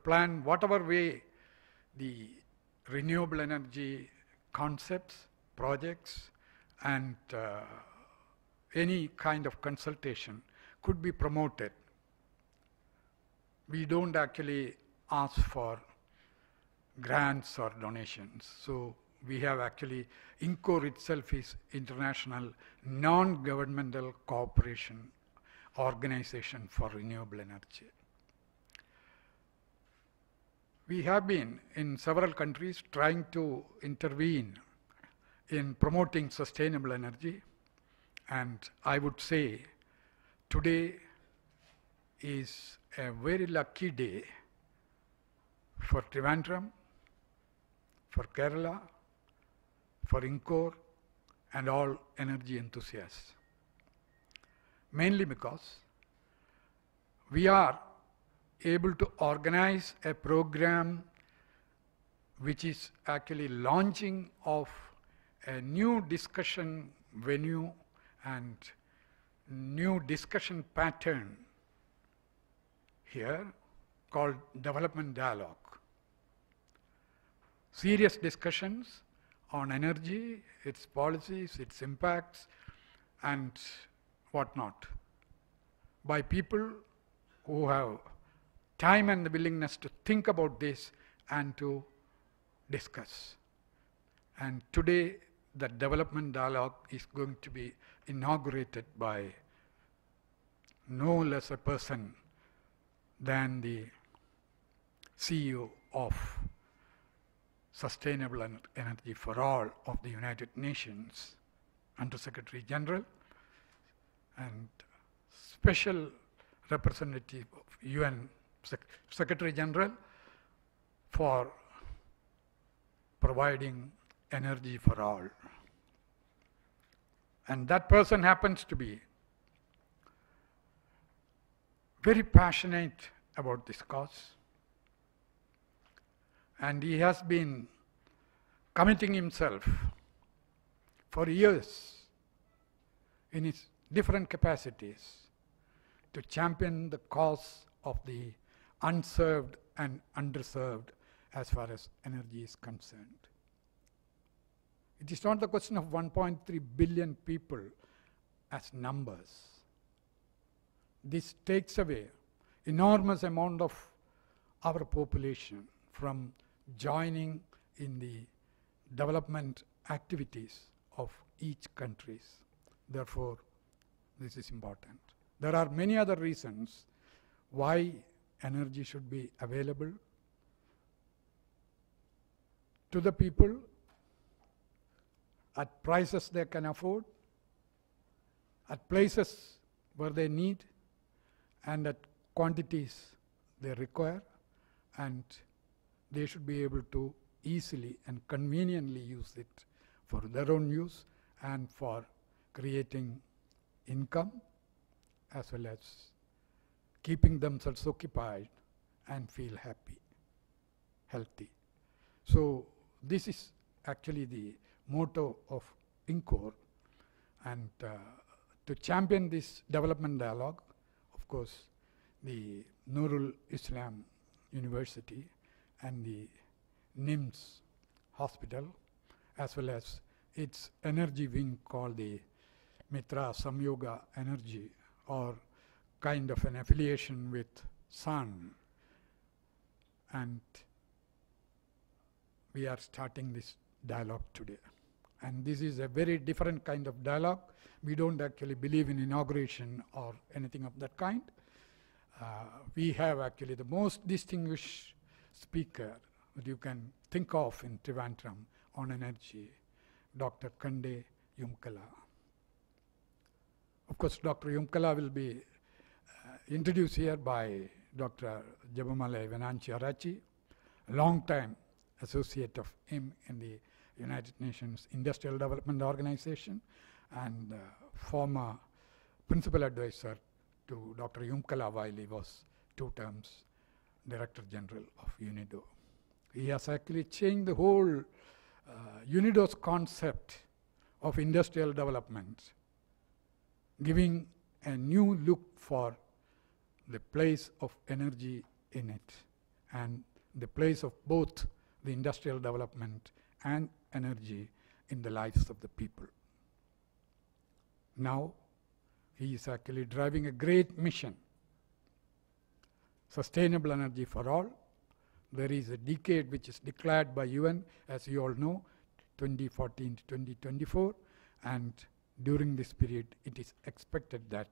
should plan whatever way the renewable energy concepts, projects, and any kind of consultation could be promoted. We don't actually ask for grants or donations. So we have actually, Ingcore itself is international non-governmental cooperation organization for renewable energy. We have been in several countries trying to intervene in promoting sustainable energy, and I would say today is a very lucky day for Trivandrum, for Kerala, for Ingcore, and all energy enthusiasts. Mainly because we are able to organize a program which is actually launching of a new discussion venue and new discussion pattern here called development dialogue. Serious discussions on energy, its policies, its impacts, and whatnot, by people who have time and the willingness to think about this and to discuss. And today, the development dialogue is going to be inaugurated by no less a person than the CEO of Sustainable Energy for All of the United Nations, Under Secretary General, and Special Representative of UN Secretary General for providing energy for all. And that person happens to be very passionate about this cause, and he has been committing himself for years in his different capacities to champion the cause of the unserved and underserved as far as energy is concerned. It is not the question of 1.3 billion people as numbers. This takes away enormous amount of our population from joining in the development activities of each countries. Therefore, this is important. There are many other reasons why energy should be available to the people at prices they can afford, at places where they need, and at quantities they require, and they should be able to easily and conveniently use it for their own use and for creating income, as well as keeping themselves occupied and feel happy, healthy. So this is actually the motto of Ingcore, and to champion this development dialogue, of course, the Nurul Islam University and the NIMS Hospital, as well as its energy wing called the Mitra Samyoga Energy, or kind of an affiliation with Sun. And we are starting this dialogue today. And this is a very different kind of dialogue. We don't actually believe in inauguration or anything of that kind. We have actually the most distinguished speaker that you can think of in Trivandrum on energy, Dr. Kande Yumkala. Of course, Dr. Yumkala will be introduced here by Dr. Jabamala Venanchi Arachi, a long-time associate of him in the United Nations Industrial Development Organization and former principal advisor to Dr. Yumkala while he was 2 terms Director General of UNIDO. He has actually changed the whole UNIDO's concept of industrial development, giving a new look for the place of energy in it. and the place of both the industrial development and energy in the lives of the people. Now, he is actually driving a great mission. Sustainable energy for all. There is a decade which is declared by UN, as you all know, 2014 to 2024, and during this period it is expected that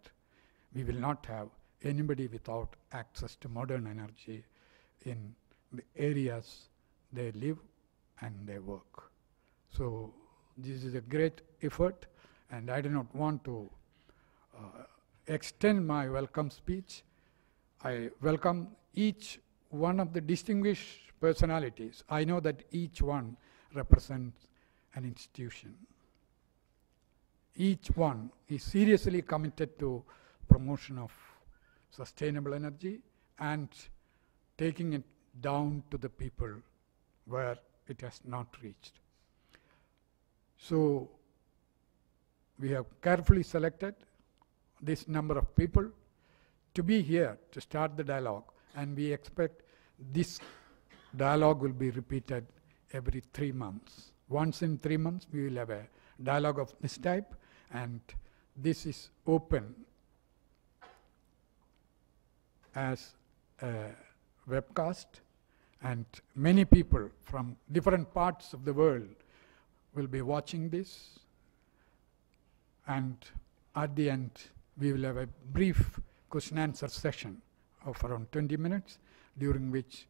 we will not have anybody without access to modern energy in the areas they live and they work. So this is a great effort, and I do not want to extend my welcome speech. I welcome each one of the distinguished personalities. I know that each one represents an institution. Each one is seriously committed to promotion of sustainable energy and taking it down to the people where it has not reached. So we have carefully selected this number of people to be here to start the dialogue, and we expect this dialogue will be repeated every 3 months. Once in 3 months we will have a dialogue of this type, and this is open as a webcast, and many people from different parts of the world will be watching this, and at the end we will have a brief question answer session of around 20 minutes, during which,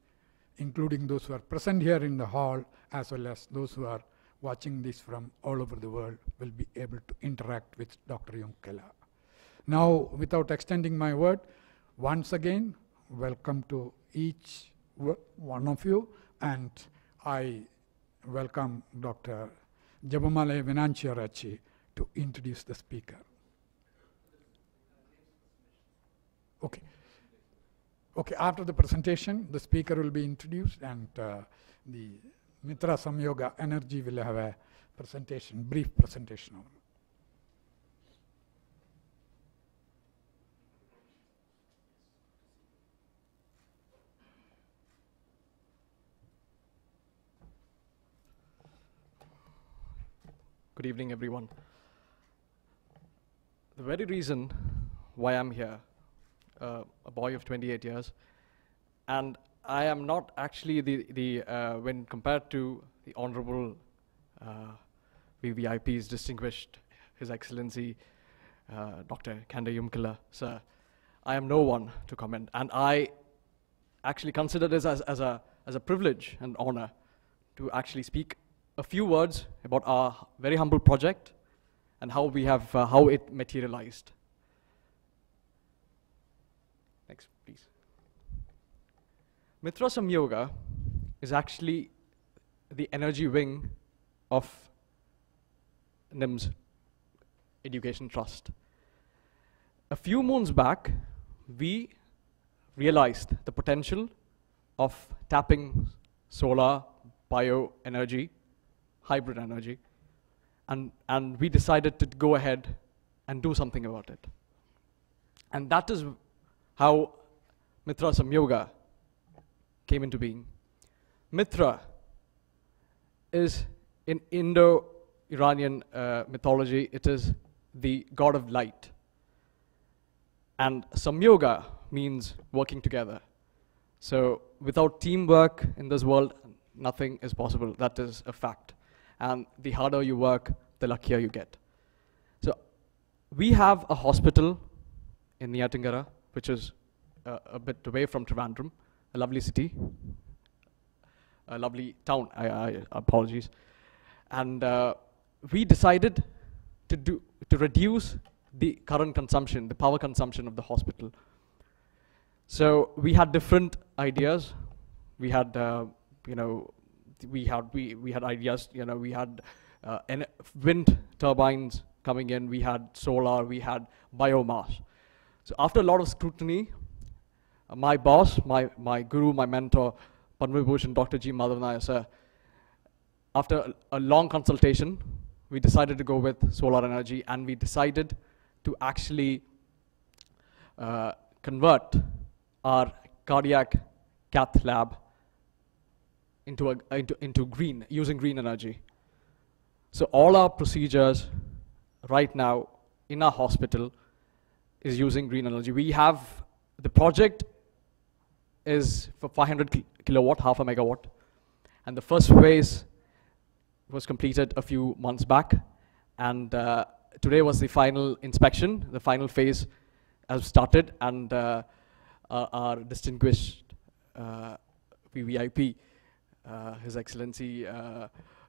including those who are present here in the hall as well as those who are watching this from all over the world, will be able to interact with Dr. Ingcore. Now, without extending my word, once again, welcome to each one of you, and I welcome Dr. Jabamale Venantiarachi to introduce the speaker. Okay. Okay, after the presentation, the speaker will be introduced, and the Mitra Samyoga Energy will have a presentation, brief presentation on it. Good evening, everyone. The very reason why I'm here, a boy of 28 years, and I am not actually when compared to the Honorable VVIPs, distinguished His Excellency Dr. Kanda Yumkala, sir, I am no one to comment, and I actually consider this as a privilege and honor to actually speak a few words about our very humble project and how we have how it materialized. Next, please. Mitra Samyoga is actually the energy wing of NIMS Education Trust. A few moons back, we realized the potential of tapping solar, bioenergy, hybrid energy, and we decided to go ahead and do something about it. And that is how Mitra Samyoga came into being. Mitra is in Indo-Iranian mythology, it is the god of light. And Samyoga means working together. So without teamwork in this world, nothing is possible. That is a fact. And the harder you work, the luckier you get. So we have a hospital in Niyattingara, which is a bit away from Trivandrum, a lovely city, a lovely town, I apologies. And we decided to reduce the current consumption, the power consumption of the hospital. So we had different ideas. We had, we had ideas, we had wind turbines coming in, we had solar, we had biomass. So after a lot of scrutiny, my boss, my guru, my mentor, Padma Vibhushan Dr. G. Madhavanaya sir, after a long consultation, we decided to go with solar energy, and we decided to actually convert our cardiac cath lab into green, using green energy. So all our procedures right now in our hospital is using green energy. We have, the project is for 500 kilowatt, half a megawatt. And the first phase was completed a few months back. And today was the final inspection. The final phase has started, and our distinguished VVIP, His Excellency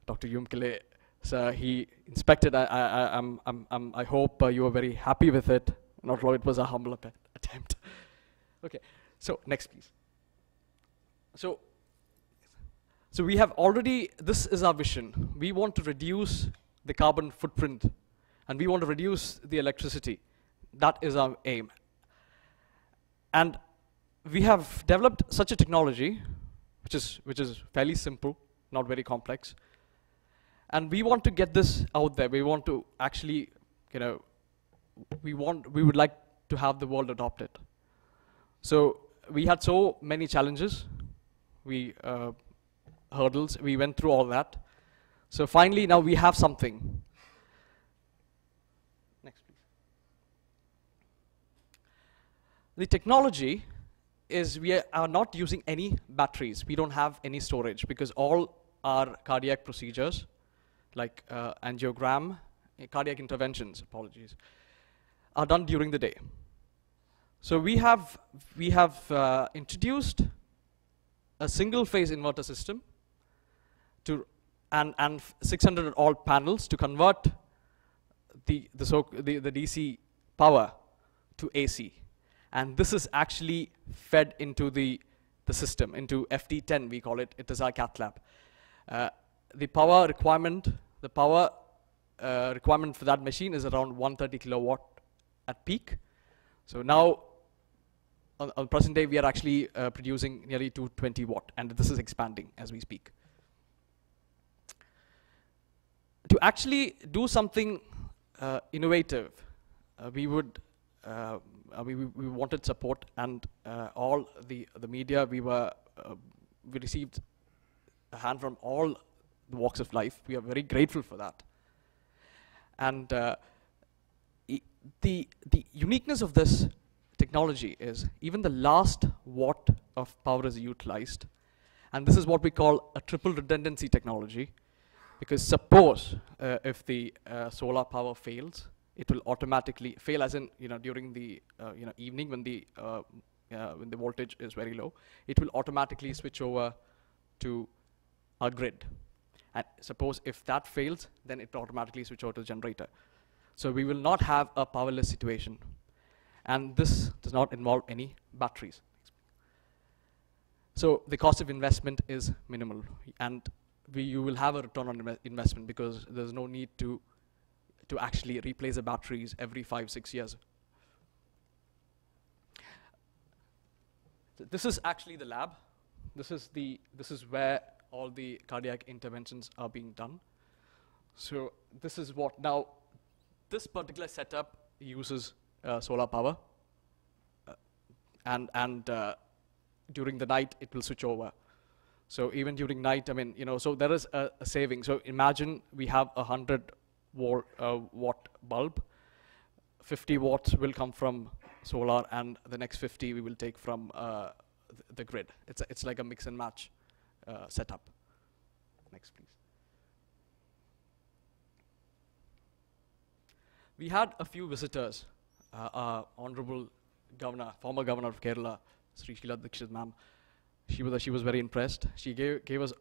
Dr. Yumkele, so he inspected. I hope you are very happy with it. Not all, it was a humble attempt. Okay, so next please. So we have already, this is our vision. We want to reduce the carbon footprint, and we want to reduce the electricity. That is our aim. And we have developed such a technology, which is fairly simple, not very complex. And we want to get this out there. We want to actually, we would like to have the world adopt it. So we had so many challenges, hurdles. We went through all that. So finally, now we have something. Next, please. The technology is, we are not using any batteries. We don't have any storage, because all our cardiac procedures, like angiogram, cardiac interventions, apologies, are done during the day. So we have introduced a single phase inverter system to and 600 odd panels to convert the DC power to AC. And this is actually fed into the system, into FT10 we call it. It is our cath lab. The power requirement for that machine is around 130 kilowatt at peak. So now, on present day, we are actually producing nearly 220 watt, and this is expanding as we speak. To actually do something innovative, we wanted support, and all the media, we received a hand from all the walks of life. We are very grateful for that. And the uniqueness of this technology is even the last watt of power is utilized, and this is what we call a triple redundancy technology, because suppose if the solar power fails, it will automatically fail, as in during the evening when the voltage is very low, it will automatically switch over to our grid. And suppose if that fails, then it automatically switch over to the generator. So we will not have a powerless situation. And this does not involve any batteries. So the cost of investment is minimal, and you will have a return on investment, because there's no need to actually replace the batteries every 5-6 years. So this is actually the lab. This is where all the cardiac interventions are being done. So this is what now, this particular setup uses solar power, and during the night it will switch over. So even during night, so there is a saving. So imagine we have a 100 watt bulb. 50 watts will come from solar, and the next 50 we will take from the grid. It's like a mix and match setup. Next, please. We had a few visitors. Honorable Governor, former Governor of Kerala, Sri Sheila Dikshit ma'am. She was very impressed. She gave us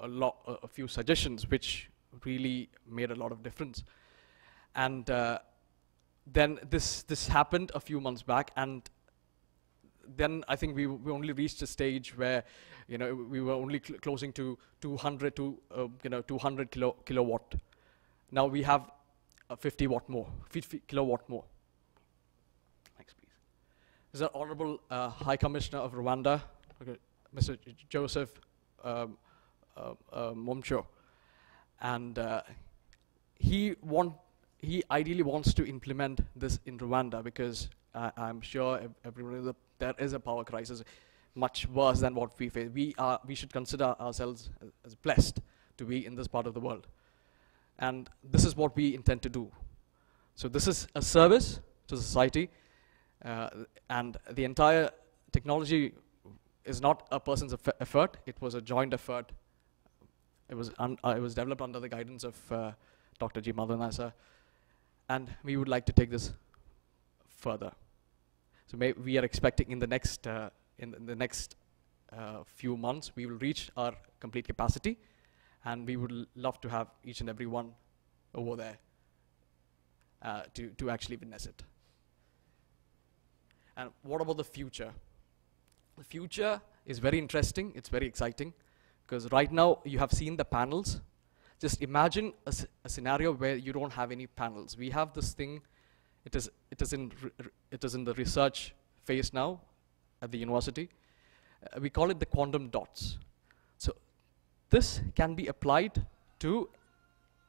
a few suggestions which really made a lot of difference. And then this happened a few months back, and then I think we only reached a stage where we were only closing to 200 kilowatt. Now we have 50 kilowatt more. Next, please. This is our Honorable High Commissioner of Rwanda, Mr. Joseph Momcho, and he ideally wants to implement this in Rwanda, because I'm sure everyone there is a power crisis. much worse than what we face. We should consider ourselves as blessed to be in this part of the world. And this is what we intend to do. So this is a service to society, and the entire technology is not a person's effort. It was a joint effort. It was developed under the guidance of Dr. G. Madanasa, and we would like to take this further. So we are expecting in the next few months we will reach our complete capacity, and we would love to have each and every one over there to actually witness it. And what about the future? The future is very interesting. It's very exciting, because right now you have seen the panels. Just imagine a scenario where you don't have any panels. We have this thing. It is in the research phase now at the university. We call it the quantum dots. So this can be applied to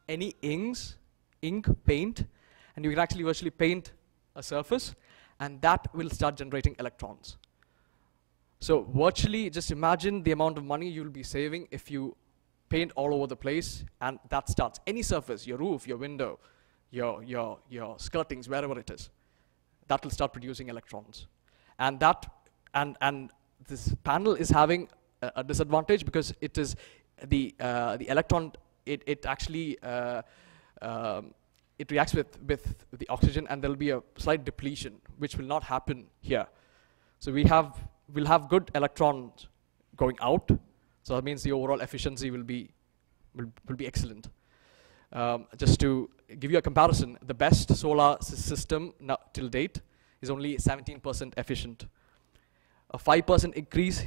any ink, paint, and you can actually virtually paint a surface, and that will start generating electrons. So virtually, just imagine the amount of money you'll be saving if you paint all over the place, and that starts any surface, your roof, your window, your skirtings, wherever it is, that will start producing electrons. And this panel is having a disadvantage, because it is the electron, it actually it reacts with the oxygen, and there'll be a slight depletion, which will not happen here. So we'll have good electrons going out. So that means the overall efficiency will be excellent. Just to give you a comparison, the best solar system till date is only 17% efficient. A 5% increase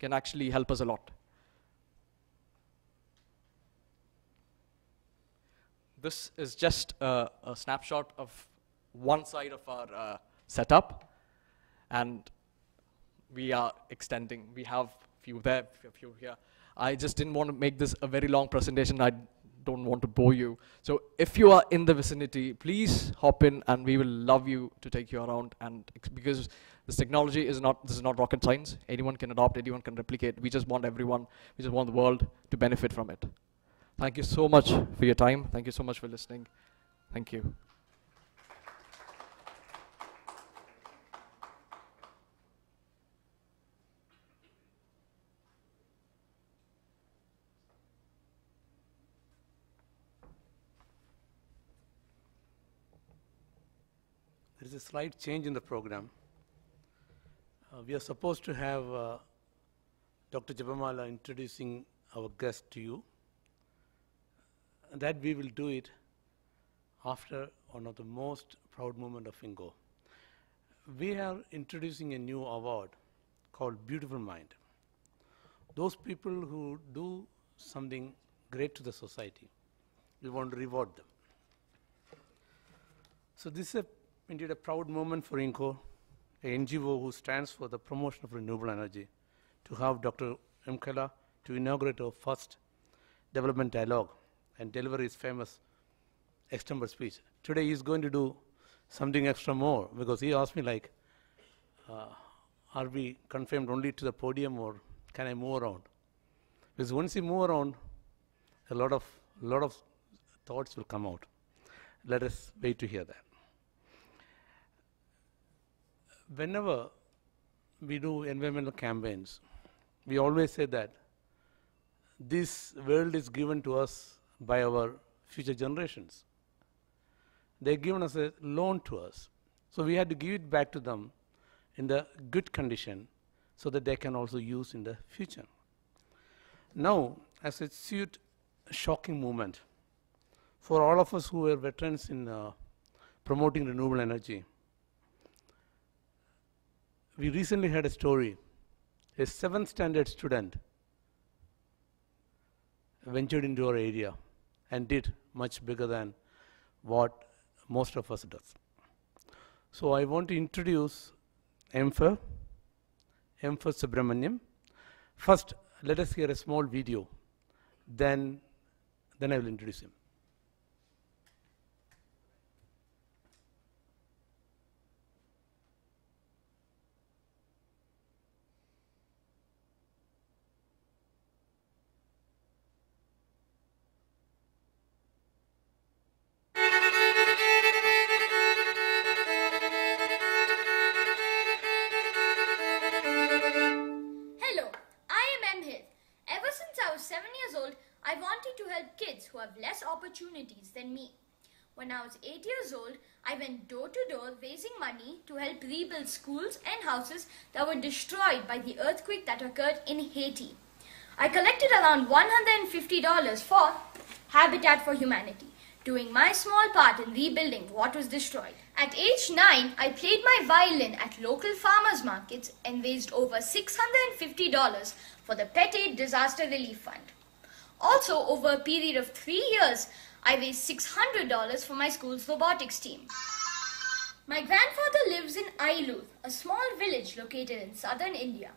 can actually help us a lot. This is just a snapshot of one side of our setup, and we are extending. We have few there, few here. I just didn't want to make this a very long presentation. I don't want to bore you. So if you are in the vicinity, please hop in, and we will love you to take you around. And because this technology is not rocket science. Anyone can adopt, anyone can replicate. We just want everyone, we just want the world to benefit from it. Thank you so much for your time. Thank you so much for listening. Thank you. There is a slight change in the program. We are supposed to have Dr. Jabamala introducing our guest to you. And that we will do it after one of the most proud moments of Ingcore. We are introducing a new award called Beautiful Mind. Those people who do something great to the society, we want to reward them. So this is indeed a proud moment for Ingcore, an NGO who stands for the promotion of renewable energy, to have Dr. M. Kela to inaugurate our first development dialogue and deliver his famous extempore speech. Today he's going to do something extra more, because he asked me like, are we confined only to the podium, or can I move around? Because once you move around, a lot of thoughts will come out. Let us wait to hear that. Whenever we do environmental campaigns, we always say that this world is given to us by our future generations. They've given us a loan to us. So we had to give it back to them in the good condition, so that they can also use in the future. Now, as a shocking moment for all of us who are veterans in promoting renewable energy, we recently had a story. A 7th standard student ventured into our area and did much bigger than what most of us does. So I want to introduce M4 Subramaniam. First, let us hear a small video. Then I will introduce him. I wanted to help kids who have less opportunities than me. When I was 8 years old, I went door to door raising money to help rebuild schools and houses that were destroyed by the earthquake that occurred in Haiti. I collected around $150 for Habitat for Humanity, doing my small part in rebuilding what was destroyed. At age 9, I played my violin at local farmers markets and raised over $650 for the Pet Aid Disaster Relief Fund. Also, over a period of 3 years, I raised $600 for my school's robotics team. My grandfather lives in Ailuth, a small village located in southern India.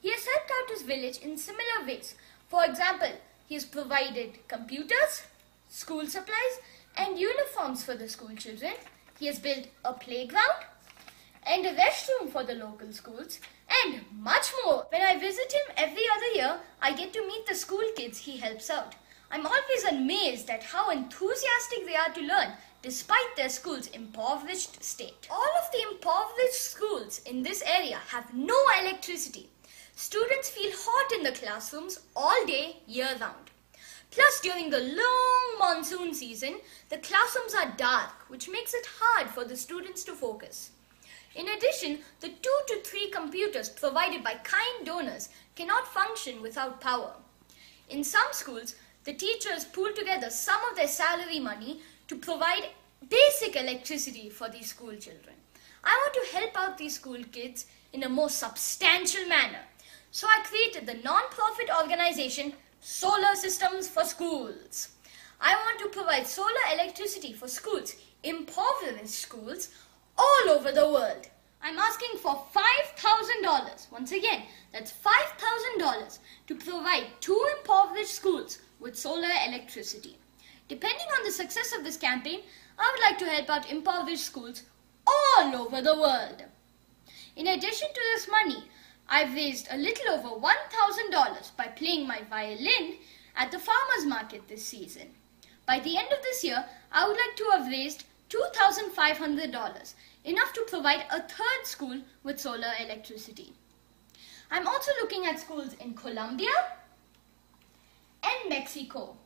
He has helped out his village in similar ways. For example, he has provided computers, school supplies, and uniforms for the school children. He has built a playground and a restroom for the local schools, and much more. When I visit him every other year, I get to meet the school kids he helps out. I'm always amazed at how enthusiastic they are to learn despite their school's impoverished state. All of the impoverished schools in this area have no electricity. Students feel hot in the classrooms all day, year round. Plus, during the long monsoon season, the classrooms are dark, which makes it hard for the students to focus. In addition, the 2 to 3 computers provided by kind donors cannot function without power. In some schools, the teachers pool together some of their salary money to provide basic electricity for these school children. I want to help out these school kids in a more substantial manner. So I created the non-profit organization Solar Systems for Schools. I want to provide solar electricity for schools, impoverished schools, all over the world. I'm asking for $5,000. Once again, that's $5,000 to provide 2 impoverished schools with solar electricity. Depending on the success of this campaign, I would like to help out impoverished schools all over the world. In addition to this money, I've raised a little over $1,000 by playing my violin at the farmers market this season. By the end of this year, I would like to have raised $2,500, enough to provide a 3rd school with solar electricity. I'm also looking at schools in Colombia and Mexico.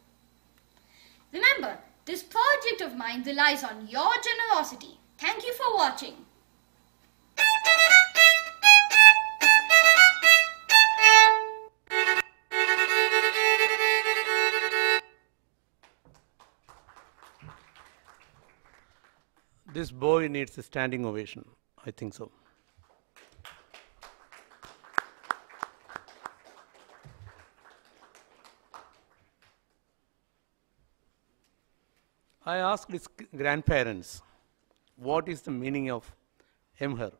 Remember, this project of mine relies on your generosity. Thank you for watching. This boy needs a standing ovation. I think so. I asked his grandparents, what is the meaning of Emher?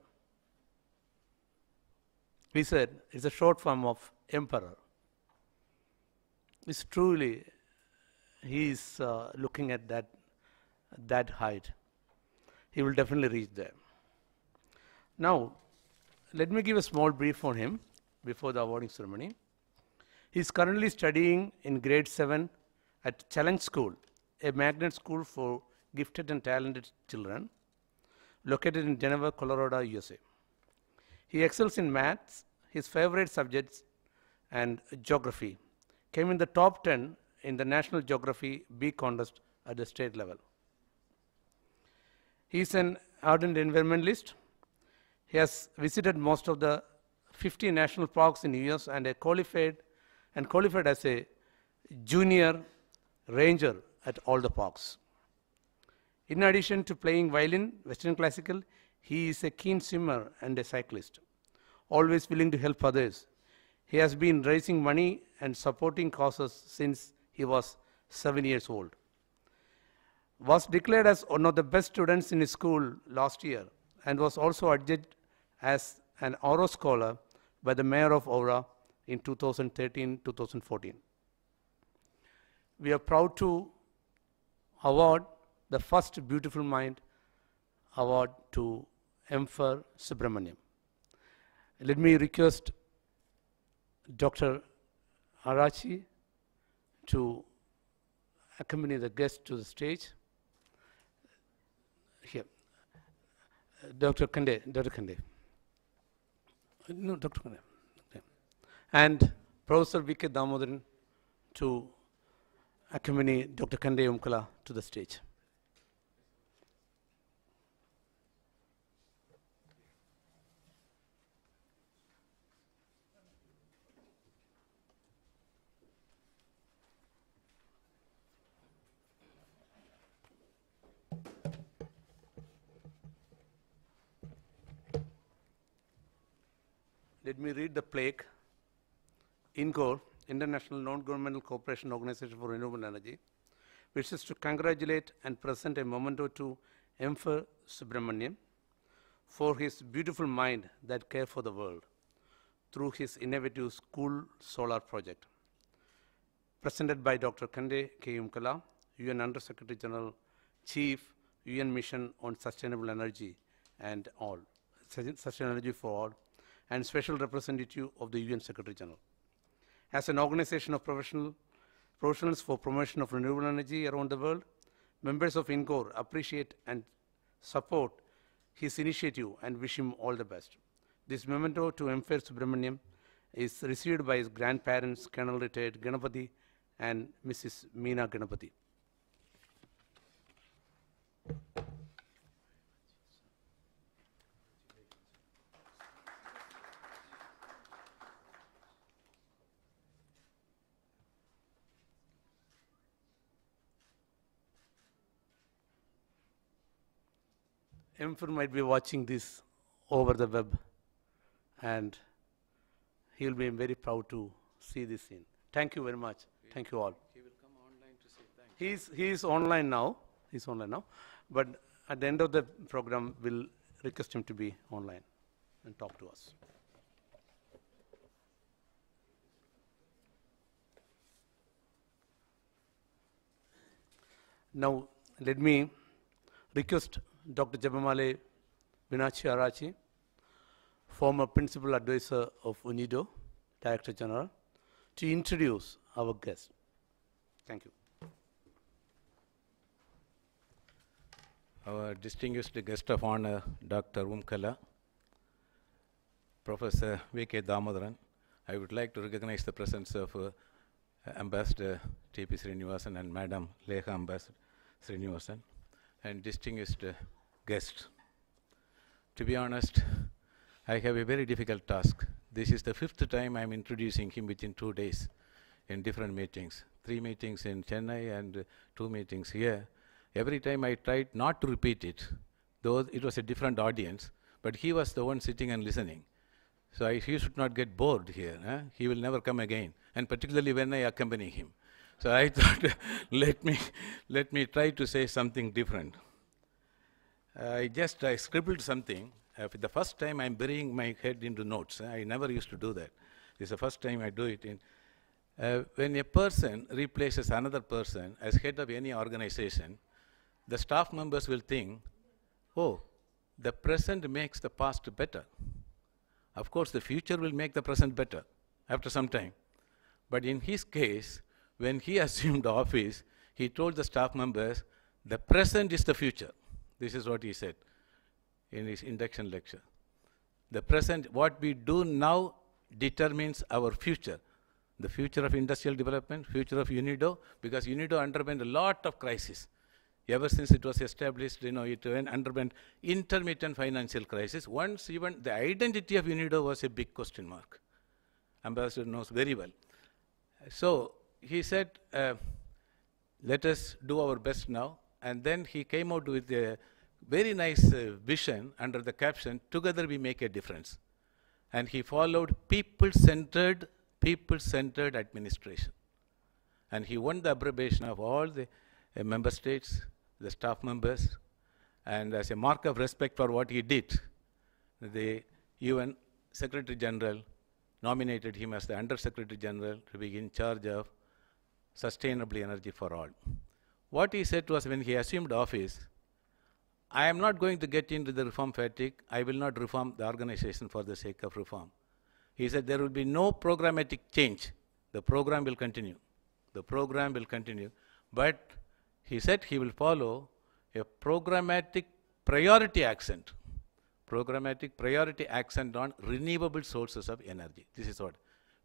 He said, it's a short form of emperor. It's truly, he is looking at that height. He will definitely reach there. Now, let me give a small brief on him before the awarding ceremony. He is currently studying in grade 7 at Challenge School, a magnet school for gifted and talented children located in Denver, Colorado, USA. He excels in maths, his favorite subjects, and geography. Came in the top 10 in the National Geography B contest at the state level. He is an ardent environmentalist. He has visited most of the 50 national parks in the US and qualified as a junior ranger at all the parks. In addition to playing violin, Western classical, he is a keen swimmer and a cyclist, always willing to help others. He has been raising money and supporting causes since he was 7 years old. Was declared as one of the best students in his school last year and was also adjudged as an Aura Scholar by the Mayor of Aura in 2013-2014. We are proud to award the first Beautiful Mind Award to Emfer Subramaniam. Let me request Dr. Arachi to accompany the guest to the stage. Here. Dr. Kande. No, Dr. Kande. Okay. And Professor V.K. Damodaran to accompany Dr. Kande Umkala to the stage. Let me read the plaque. Ingcore, International Non-Governmental Cooperation Organization for Renewable Energy, wishes to congratulate and present a memento to Emperor Subramaniam for his beautiful mind that cares for the world through his innovative school solar project. Presented by Dr. Kande K. Umkala, UN Under-Secretary General, Chief, UN Mission on Sustainable Energy and all, Sustainable Energy for All, and Special Representative of the UN Secretary General. As an organization of professionals for promotion of renewable energy around the world, members of Ingcore appreciate and support his initiative and wish him all the best. This memento to Emperor Subramaniam is received by his grandparents, Colonel Retired Ganapati and Mrs. Meena Ganapati. Emperor might be watching this over the web, and he will be very proud to see this scene. Thank you very much. Thank you all. He will come online to say thank you. He is online now. He's online now. But at the end of the program, we'll request him to be online and talk to us. Now, let me request Dr. Jabamale Vinachi Arachi, former Principal Advisor of UNIDO, Director General, to introduce our guest. Thank you. Our distinguished guest of honor, Dr. Umkala, Professor V.K. Damodaran. I would like to recognize the presence of Ambassador T.P. Srinivasan and Madam Lekha Ambassador Srinivasan, and distinguished guests. To be honest, I have a very difficult task. This is the 5th time I am introducing him within 2 days in different meetings. 3 meetings in Chennai and 2 meetings here. Every time I tried not to repeat it, though it was a different audience, but he was the one sitting and listening. So he should not get bored here. He will never come again, and particularly when I accompany him. So I thought, let me try to say something different. I scribbled something. For the first time, I'm burying my head into notes. I never used to do that. This is the first time I do it. When a person replaces another person as head of any organization, the staff members will think, oh, the present makes the past better. Of course, the future will make the present better after some time. But in his case, when he assumed office, he told the staff members, the present is the future. This is what he said in his induction lecture. The present, what we do now determines our future. The future of industrial development, future of UNIDO, because UNIDO underwent a lot of crisis. Ever since it was established, it underwent intermittent financial crisis. Once even the identity of UNIDO was a big question mark. Ambassador knows very well. So he said, let us do our best now. And then he came out with a very nice vision under the caption, together we make a difference. And he followed people-centered administration. And he won the approbation of all the member states, the staff members, and as a mark of respect for what he did, the UN Secretary General nominated him as the Under Secretary General to be in charge of sustainable energy for all. What he said was, when he assumed office, I am not going to get into the reform fatigue. I will not reform the organization for the sake of reform. He said there will be no programmatic change. The program will continue. The program will continue. But he said he will follow a programmatic priority accent. Programmatic priority accent on renewable sources of energy. This is what.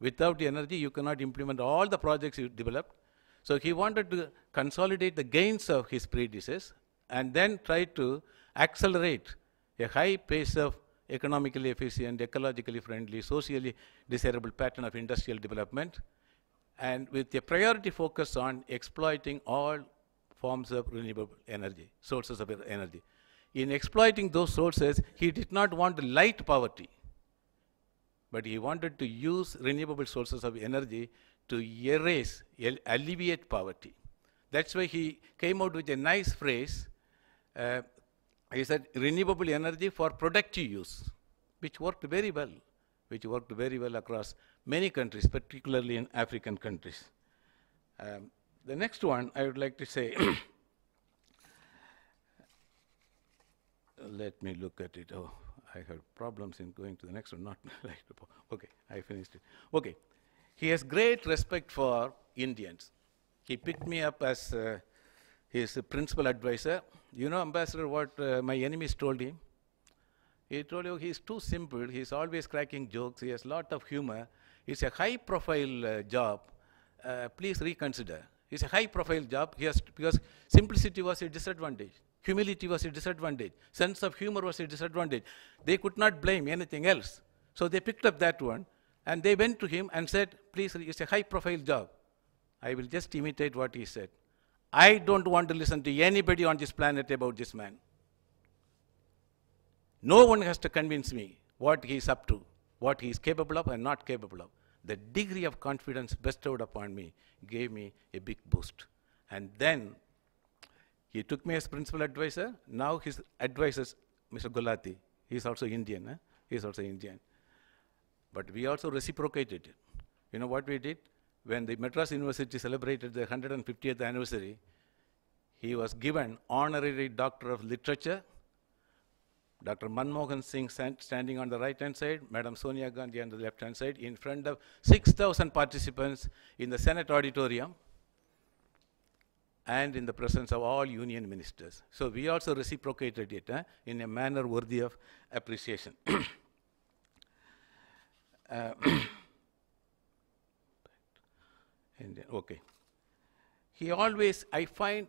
Without the energy, you cannot implement all the projects you developed. So he wanted to consolidate the gains of his predecessors and then try to accelerate a high pace of economically efficient, ecologically friendly, socially desirable pattern of industrial development, and with a priority focus on exploiting all forms of renewable energy, sources of energy. In exploiting those sources, he did not want to light poverty, but he wanted to use renewable sources of energy to erase, alleviate poverty. That's why he came out with a nice phrase. He said, renewable energy for productive use, which worked very well, across many countries, particularly in African countries. The next one I would like to say, let me look at it. Oh, I had problems in going to the next one, not like, okay, I finished it. Okay, he has great respect for Indians. He picked me up as his principal advisor. You know, Ambassador, what my enemies told him? He told you he's too simple, he's always cracking jokes, he has a lot of humor. It's a high-profile job. Please reconsider. It's a high-profile job because simplicity was a disadvantage. Humility was a disadvantage. Sense of humor was a disadvantage. They could not blame anything else. So they picked up that one, and they went to him and said, please, it's a high-profile job. I will just imitate what he said. I don't want to listen to anybody on this planet about this man. No one has to convince me what he is up to, what he is capable of and not capable of. The degree of confidence bestowed upon me gave me a big boost. And then he took me as principal advisor. Now his advisor, Mr. Gulati, he is also Indian. He is also Indian. But we also reciprocated. You know what we did? When the Madras University celebrated the 150th anniversary, he was given honorary Doctor of Literature. Dr. Manmohan Singh standing on the right-hand side, Madam Sonia Gandhi on the left-hand side, in front of 6,000 participants in the Senate auditorium and in the presence of all union ministers. So we also reciprocated it in a manner worthy of appreciation. Okay. He always, I find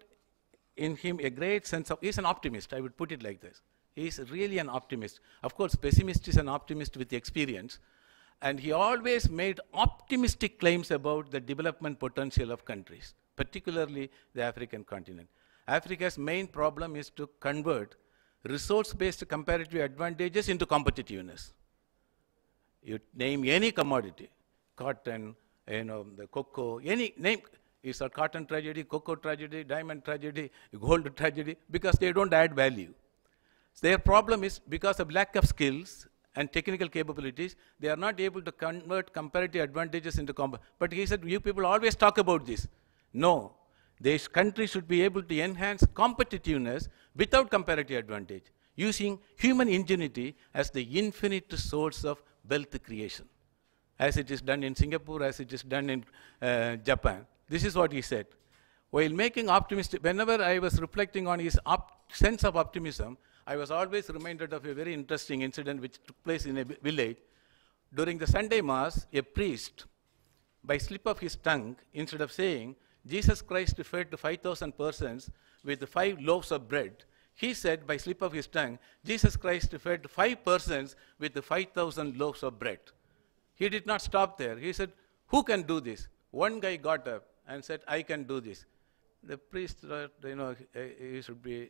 in him a great sense of, he's an optimist, I would put it like this. He's really an optimist. Of course, pessimist is an optimist with experience. And he always made optimistic claims about the development potential of countries, particularly the African continent. Africa's main problem is to convert resource-based comparative advantages into competitiveness. You name any commodity, cotton, the cocoa, any name, it's a cotton tragedy, cocoa tragedy, diamond tragedy, gold tragedy, because they don't add value. Their problem is because of lack of skills and technical capabilities, they are not able to convert comparative advantages into But he said, you people always talk about this. No, this country should be able to enhance competitiveness without comparative advantage, using human ingenuity as the infinite source of wealth creation, as it is done in Singapore, as it is done in Japan. This is what he said. While making optimistic, whenever I was reflecting on his sense of optimism, I was always reminded of a very interesting incident which took place in a village. During the Sunday Mass, a priest, by slip of his tongue, instead of saying, Jesus Christ fed 5,000 persons with 5 loaves of bread, he said, by slip of his tongue, Jesus Christ fed 5 persons with 5,000 loaves of bread. He did not stop there. He said, who can do this? One guy got up and said, I can do this. The priest thought, he should be,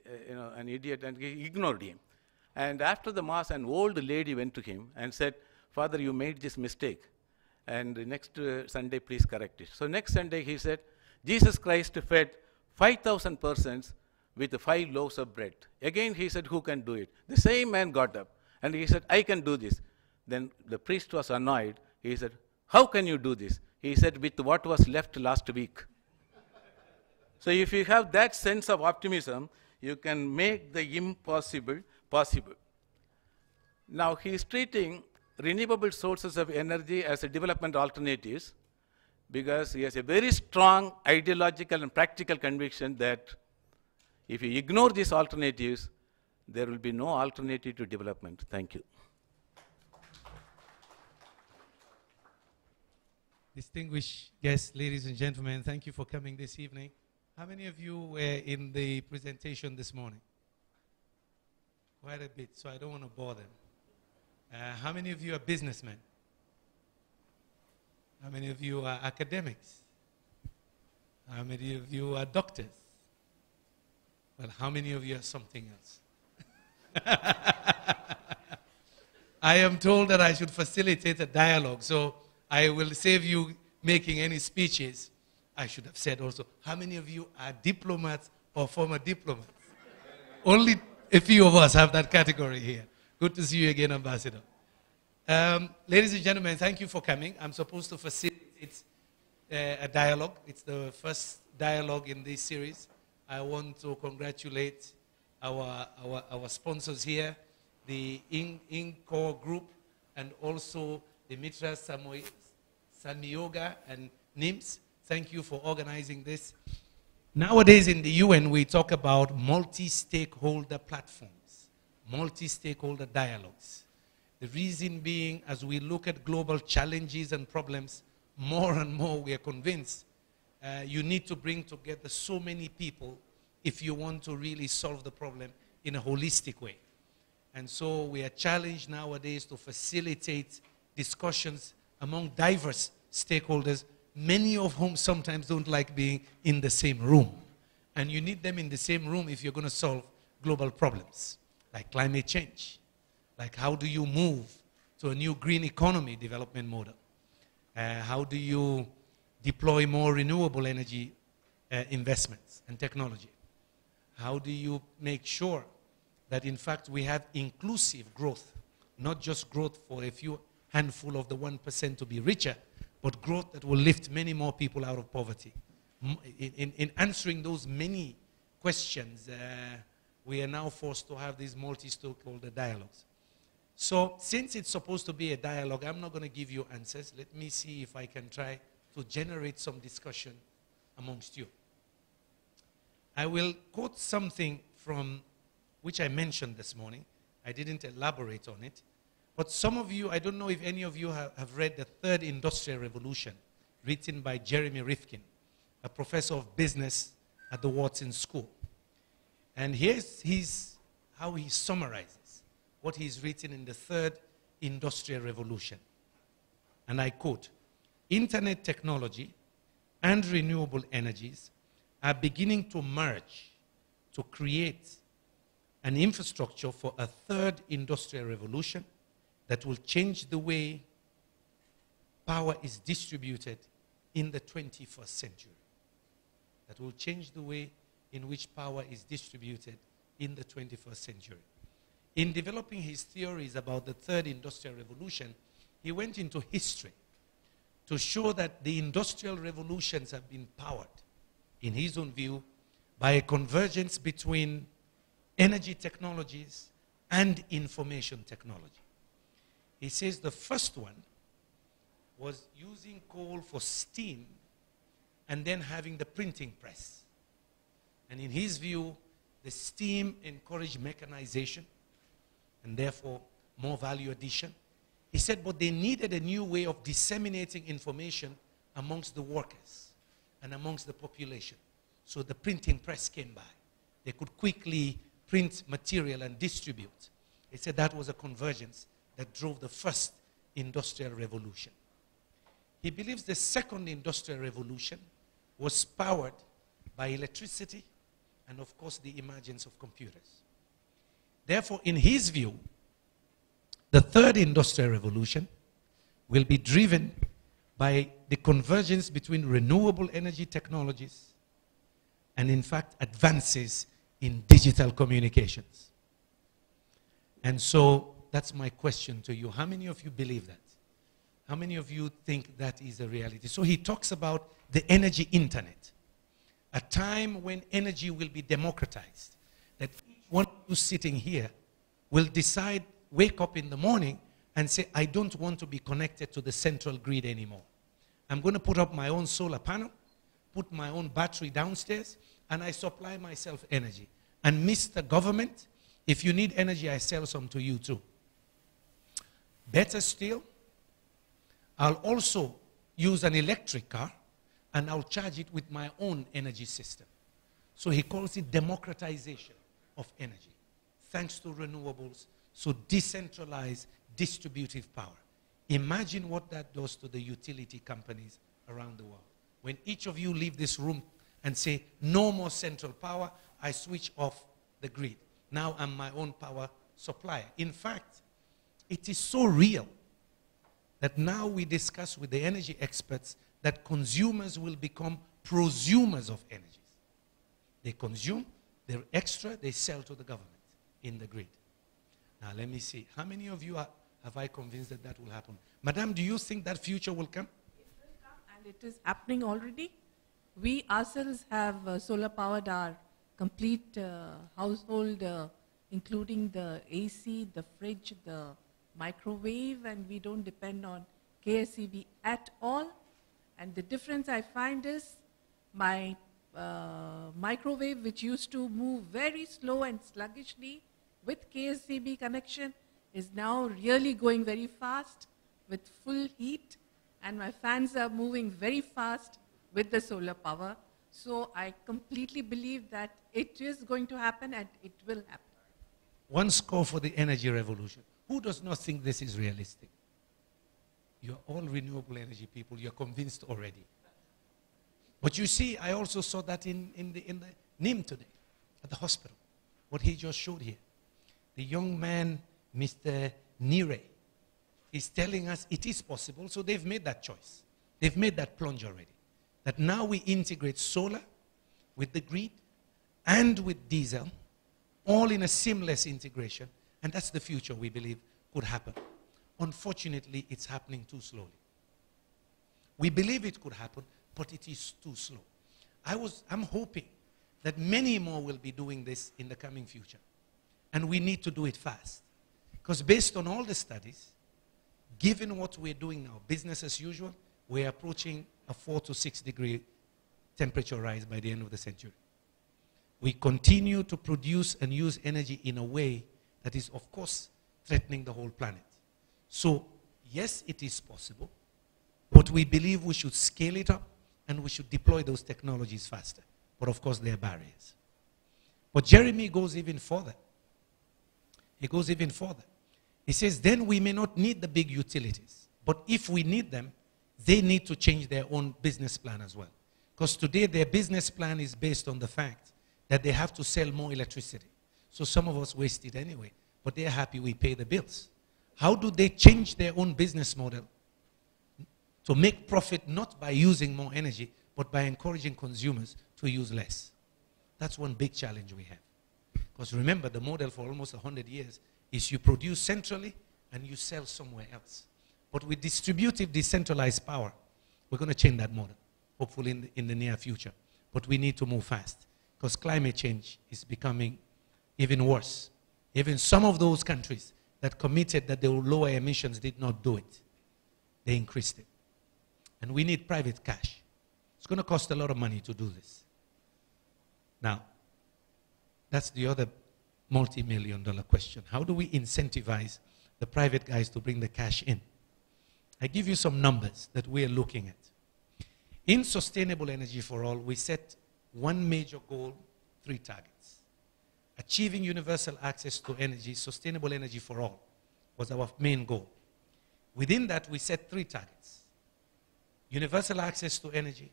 an idiot, and he ignored him. And after the Mass, an old lady went to him and said, Father, you made this mistake. And the next Sunday, please correct it. So next Sunday, he said, Jesus Christ fed 5,000 persons with 5 loaves of bread. Again, he said, who can do it? The same man got up, and he said, I can do this. Then the priest was annoyed. He said, how can you do this? He said, with what was left last week. So if you have that sense of optimism, you can make the impossible possible. Now he is treating renewable sources of energy as a development alternatives because he has a very strong ideological and practical conviction that if you ignore these alternatives, there will be no alternative to development. Thank you. Distinguished guests, ladies and gentlemen, thank you for coming this evening. How many of you were in the presentation this morning? Quite a bit, so I don't want to bore them. How many of you are businessmen? How many of you are academics? How many of you are doctors? Well, how many of you are something else? I am told that I should facilitate a dialogue, so I will save you making any speeches. I should have said also, how many of you are diplomats or former diplomats? Only a few of us have that category here. Good to see you again, Ambassador. Ladies and gentlemen, thank you for coming. I'm supposed to facilitate a dialogue. It's the first dialogue in this series. I want to congratulate our sponsors here, the Ingcore group, and also the Mitra Samyoga and NIMS. Thank you for organizing this. Nowadays in the UN, we talk about multi-stakeholder platforms, multi-stakeholder dialogues. The reason being, as we look at global challenges and problems, more and more we are convinced you need to bring together so many people if you want to really solve the problem in a holistic way. And so we are challenged nowadays to facilitate discussions among diverse stakeholders, many of whom sometimes don't like being in the same room. And you need them in the same room if you're going to solve global problems, like climate change, like how do you move to a new green economy development model? How do you deploy more renewable energy investments and technology? How do you make sure that, in fact, we have inclusive growth, not just growth for a few handful of the 1% to be richer, but growth that will lift many more people out of poverty? In answering those many questions, we are now forced to have these multi-stakeholder dialogues. So since it's supposed to be a dialogue, I'm not going to give you answers. Let me see if I can try to generate some discussion amongst you. I will quote something from which I mentioned this morning. I didn't elaborate on it. But some of you, I don't know if any of you have read The Third Industrial Revolution, written by Jeremy Rifkin, a professor of business at the Wharton School. And here's how he summarizes what he's written in The Third Industrial Revolution. And I quote, "Internet technology and renewable energies are beginning to merge to create an infrastructure for a third industrial revolution that will change the way power is distributed in the 21st century. That will change the way in which power is distributed in the 21st century." In developing his theories about the third industrial revolution, he went into history to show that the industrial revolutions have been powered, in his own view, by a convergence between energy technologies and information technology. He says the first one was using coal for steam and then having the printing press. And in his view, the steam encouraged mechanization and therefore more value addition. He said, but they needed a new way of disseminating information amongst the workers and amongst the population. So the printing press came by. They could quickly print material and distribute. He said that was a convergence that drove the first industrial revolution. He believes the second industrial revolution was powered by electricity and, of course, the emergence of computers. Therefore, in his view, the third industrial revolution will be driven by the convergence between renewable energy technologies and, in fact, advances in digital communications. And so that's my question to you. How many of you believe that? How many of you think that is a reality? So he talks about the energy internet, a time when energy will be democratized, that each one of you sitting here will decide, wake up in the morning and say, I don't want to be connected to the central grid anymore. I'm going to put up my own solar panel, put my own battery downstairs, and I supply myself energy. And Mr. Government, if you need energy, I sell some to you too. Better still, I'll also use an electric car and I'll charge it with my own energy system. So he calls it democratization of energy, thanks to renewables, so decentralized distributive power. Imagine what that does to the utility companies around the world. When each of you leave this room and say, no more central power, I switch off the grid. Now I'm my own power supplier. In fact, it is so real that now we discuss with the energy experts that consumers will become prosumers of energies. They consume, they're extra, they sell to the government in the grid. Now let me see. How many of you have I convinced that that will happen? Madam, do you think that future will come? It will come, and it is happening already. We ourselves have solar-powered our complete household, including the AC, the fridge, the microwave, and we don't depend on KSEB at all. And the difference I find is my microwave, which used to move very slow and sluggishly with KSEB connection, is now really going very fast with full heat, and my fans are moving very fast with the solar power. So I completely believe that it is going to happen and it will happen. One score for the energy revolution. Who does not think this is realistic? You're all renewable energy people. You're convinced already. But you see, I also saw that in the NIM today, at the hospital, what he just showed here. The young man, Mr. Nire, is telling us it is possible, so they've made that choice. They've made that plunge already. That now we integrate solar with the grid and with diesel, all in a seamless integration, and that's the future we believe could happen. Unfortunately, it's happening too slowly. We believe it could happen, but it is too slow. I'm hoping that many more will be doing this in the coming future. And we need to do it fast. Because based on all the studies, given what we're doing now, business as usual, we're approaching a 4 to 6 degree temperature rise by the end of the century. We continue to produce and use energy in a way that is, of course, threatening the whole planet. So, yes, it is possible, but we believe we should scale it up and we should deploy those technologies faster. But of course, there are barriers. But Jeremy goes even further. He goes even further. He says, then we may not need the big utilities, but if we need them, they need to change their own business plan as well. Because today their business plan is based on the fact that they have to sell more electricity. So some of us waste it anyway, but they're happy we pay the bills. How do they change their own business model to make profit not by using more energy, but by encouraging consumers to use less? That's one big challenge we have. Because remember, the model for almost 100 years is you produce centrally and you sell somewhere else. But with distributive, decentralized power, we're going to change that model, hopefully in the near future. But we need to move fast, because climate change is becoming even worse. Even some of those countries that committed that they will lower emissions did not do it. They increased it. And we need private cash. It's going to cost a lot of money to do this. Now, that's the other multi-million-dollar question. How do we incentivize the private guys to bring the cash in? I give you some numbers that we are looking at. In Sustainable Energy for All, we set one major goal, 3 targets. Achieving universal access to energy, sustainable energy for all, was our main goal. Within that, we set 3 targets. Universal access to energy,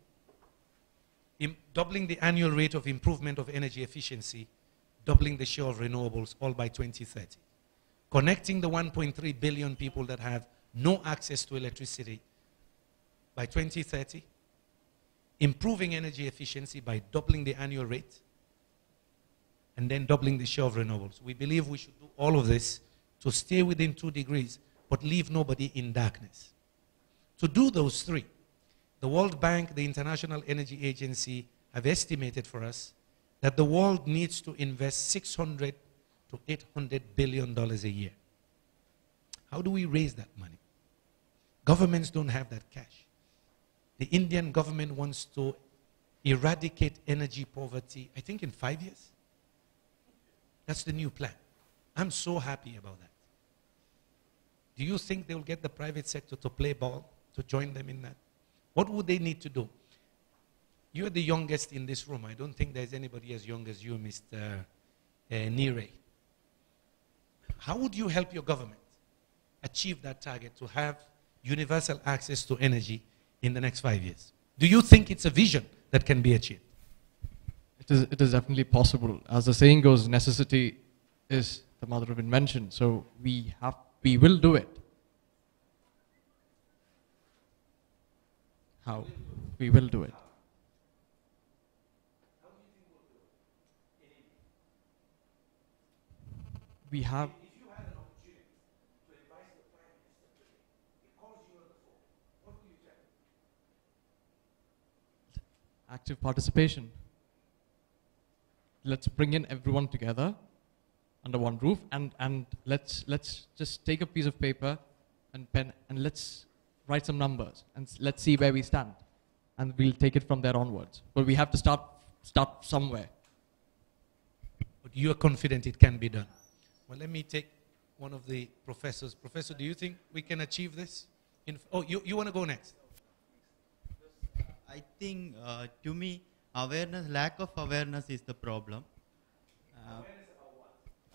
doubling the annual rate of improvement of energy efficiency, doubling the share of renewables, all by 2030. Connecting the 1.3 billion people that have no access to electricity by 2030. Improving energy efficiency by doubling the annual rate, and then doubling the share of renewables. We believe we should do all of this to stay within 2 degrees, but leave nobody in darkness. To do those 3, the World Bank, the International Energy Agency, have estimated for us that the world needs to invest $600 to $800 billion a year. How do we raise that money? Governments don't have that cash. The Indian government wants to eradicate energy poverty, I think in 5 years. That's the new plan. I'm so happy about that. Do you think they'll get the private sector to play ball, to join them in that? What would they need to do? You're the youngest in this room. I don't think there's anybody as young as you, Mr. Nire. How would you help your government achieve that target to have universal access to energy in the next 5 years? Do you think it's a vision that can be achieved? It is definitely possible. As the saying goes, necessity is the mother of invention. So we will do it. How? We will do it. We have. Active participation. Let's bring in everyone together under one roof, and let's just take a piece of paper and pen, and let's write some numbers, and let's see where we stand, and we'll take it from there onwards. But we have to start somewhere. But you are confident it can be done. Well, let me take one of the professors. Professor, do you think we can achieve this? You want to go next? I think, to me, lack of awareness is the problem.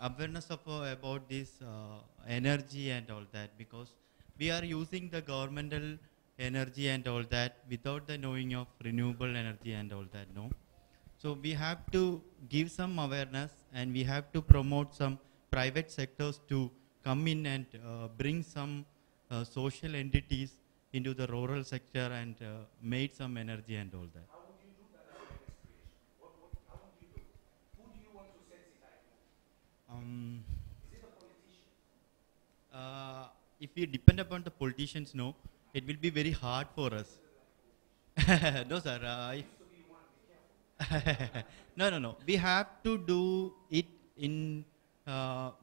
Awareness about this energy and all that, because we are using the governmental energy and all that without the knowing of renewable energy and all that, no? So we have to give some awareness, and we have to promote some private sectors to come in and bring some social entities into the rural sector and made some energy and all that. How would you do that as a creation? How would you do? Who do you want to sensitize? Is it a politician? If we depend upon the politicians, no, it will be very hard for us. No, sir. No. We have to do it in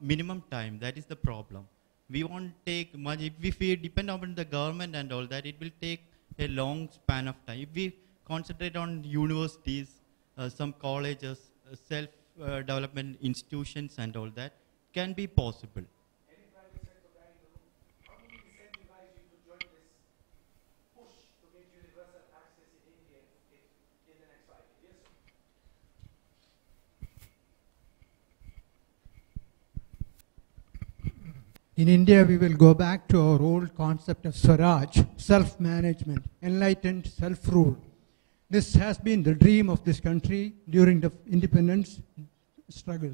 minimum time. That is the problem. We won't take much. If we depend on the government and all that, it will take a long span of time. If we concentrate on universities, some colleges, self-development institutions and all that, can be possible. Any private sector guy in the room? How do we incentivize you to join this push to get universal access in India in the next 5 years? Yes, sir. In India, we will go back to our old concept of Swaraj, self-management, enlightened self-rule. This has been the dream of this country during the independence struggle.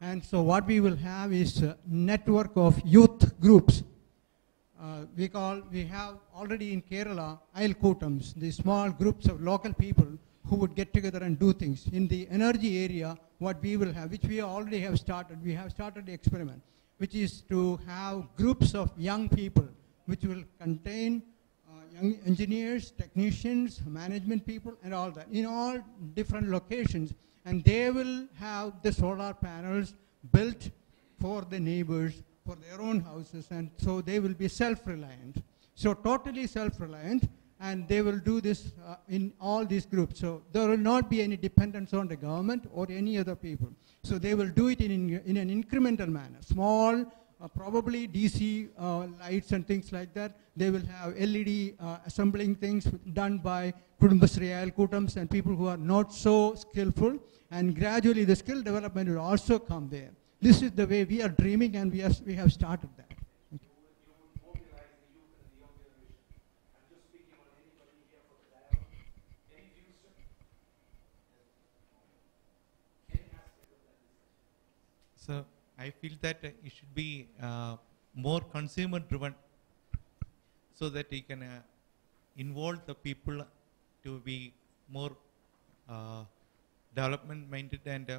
And so what we will have is a network of youth groups. We have already in Kerala, Ailkootams, the small groups of local people who would get together and do things. In the energy area, what we will have, which we already have started, we have started the experiment, which is to have groups of young people, which will contain young engineers, technicians, management people, and all that, in all different locations. And they will have the solar panels built for the neighbors, for their own houses, and so they will be self-reliant. So totally self-reliant, and they will do this in all these groups. So there will not be any dependence on the government or any other people. So they will do it in an incremental manner, small, probably DC lights and things like that. They will have LED assembling things done by Kudumbasri Ailkootams and people who are not so skillful, and gradually the skill development will also come there. This is the way we are dreaming, and we have started that. So I feel that it should be more consumer driven, so that we can involve the people to be more development minded, and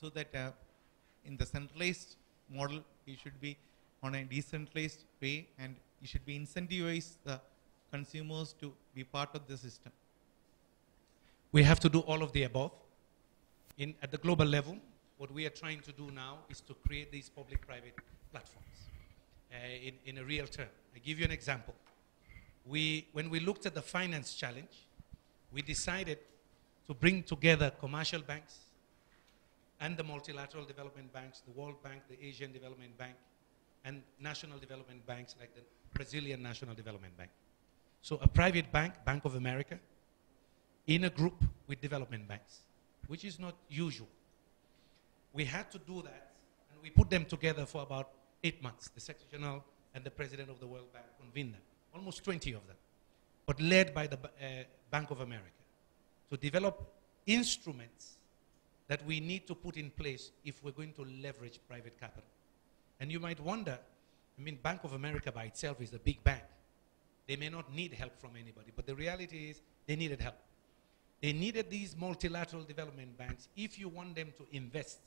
so that in the centralized model we should be on a decentralized way, and we should be incentivize the consumers to be part of the system. We have to do all of the above. At the global level, what we are trying to do now is to create these public-private platforms in a real term. I give you an example. When we looked at the finance challenge, we decided to bring together commercial banks and the multilateral development banks, the World Bank, the Asian Development Bank, and national development banks like the Brazilian National Development Bank. So a private bank, Bank of America, in a group with development banks, which is not usual. We had to do that, and we put them together for about 8 months. The Secretary General and the President of the World Bank convened them, almost 20 of them, but led by the Bank of America, to develop instruments that we need to put in place if we're going to leverage private capital. And you might wonder, I mean, Bank of America by itself is a big bank. They may not need help from anybody, but the reality is they needed help. They needed these multilateral development banks if you want them to invest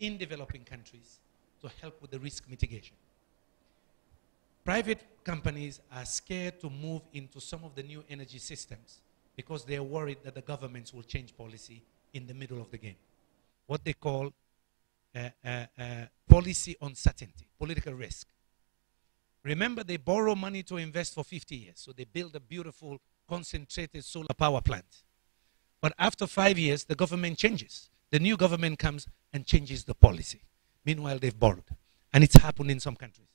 in developing countries to help with the risk mitigation. Private companies are scared to move into some of the new energy systems because they're worried that the governments will change policy in the middle of the game. What they call policy uncertainty, political risk. Remember, they borrow money to invest for 50 years. So they build a beautiful concentrated solar power plant. But after 5 years, the government changes. The new government comes and changes the policy. Meanwhile, they've borrowed. And it's happened in some countries.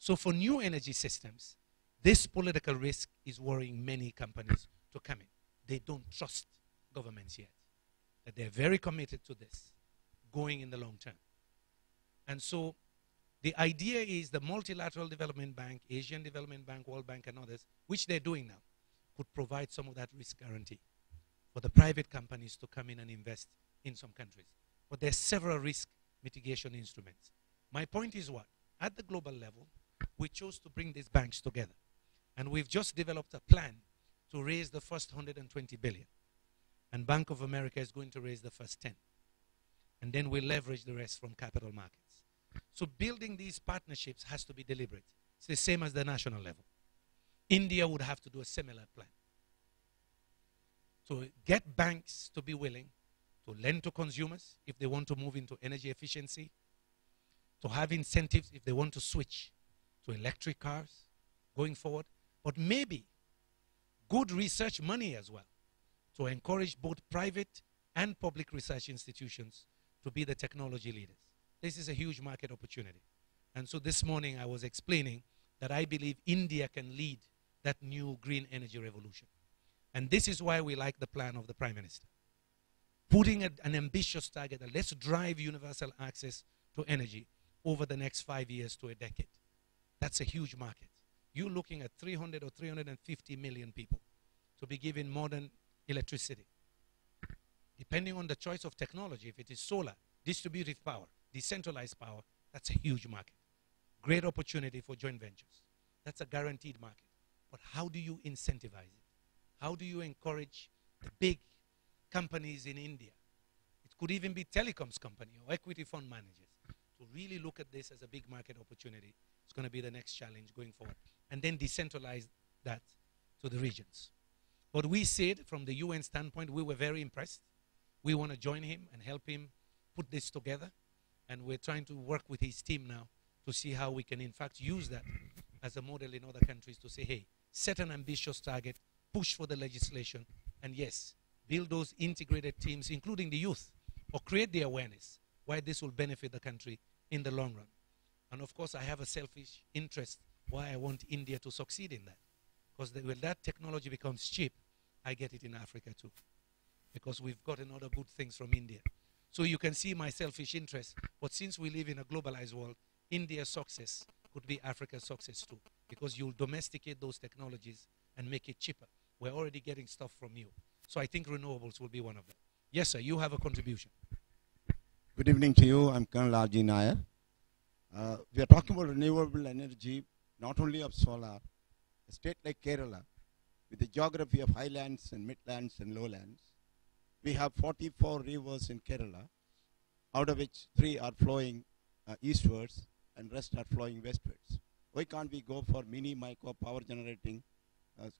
So for new energy systems, this political risk is worrying many companies to come in. They don't trust governments yet. That they're very committed to this, going in the long term. And so the idea is the multilateral development bank, Asian Development Bank, World Bank, and others, which they're doing now, could provide some of that risk guarantee for the private companies to come in and invest in some countries. But there are several risk mitigation instruments. My point is what? At the global level, we chose to bring these banks together. And we've just developed a plan to raise the first 120 billion. And Bank of America is going to raise the first 10. And then we'll leverage the rest from capital markets. So building these partnerships has to be deliberate. It's the same as the national level. India would have to do a similar plan. So get banks to be willing to lend to consumers if they want to move into energy efficiency, to have incentives if they want to switch to electric cars going forward, but maybe good research money as well to encourage both private and public research institutions to be the technology leaders. This is a huge market opportunity. And so this morning I was explaining that I believe India can lead that new green energy revolution. And this is why we like the plan of the Prime Minister. Putting an ambitious target that let's drive universal access to energy over the next 5 years to a decade. That's a huge market. You're looking at 300 or 350 million people to be given modern electricity. Depending on the choice of technology, if it is solar, distributed power, decentralized power, that's a huge market. Great opportunity for joint ventures. That's a guaranteed market. But how do you incentivize it? How do you encourage the big companies in India? It could even be telecoms company or equity fund managers to really look at this as a big market opportunity. It's going to be the next challenge going forward. And then decentralize that to the regions. But we said from the UN standpoint, we were very impressed. We want to join him and help him put this together. And we're trying to work with his team now to see how we can in fact use that as a model in other countries to say, hey, set an ambitious target, push for the legislation, and yes, build those integrated teams, including the youth, or create the awareness why this will benefit the country in the long run. And of course, I have a selfish interest why I want India to succeed in that. Because when that technology becomes cheap, I get it in Africa too. Because we've gotten other good things from India. So you can see my selfish interest, but since we live in a globalized world, India's success could be Africa's success too. Because you'll domesticate those technologies and make it cheaper. We're already getting stuff from you. So I think renewables will be one of them. Yes, sir, you have a contribution. Good evening to you. I'm Colonel R.G. Nair. We are talking about renewable energy, not only of solar. A state like Kerala, with the geography of highlands and midlands and lowlands, we have 44 rivers in Kerala, out of which 3 are flowing eastwards and rest are flowing westwards. Why can't we go for mini micro power generating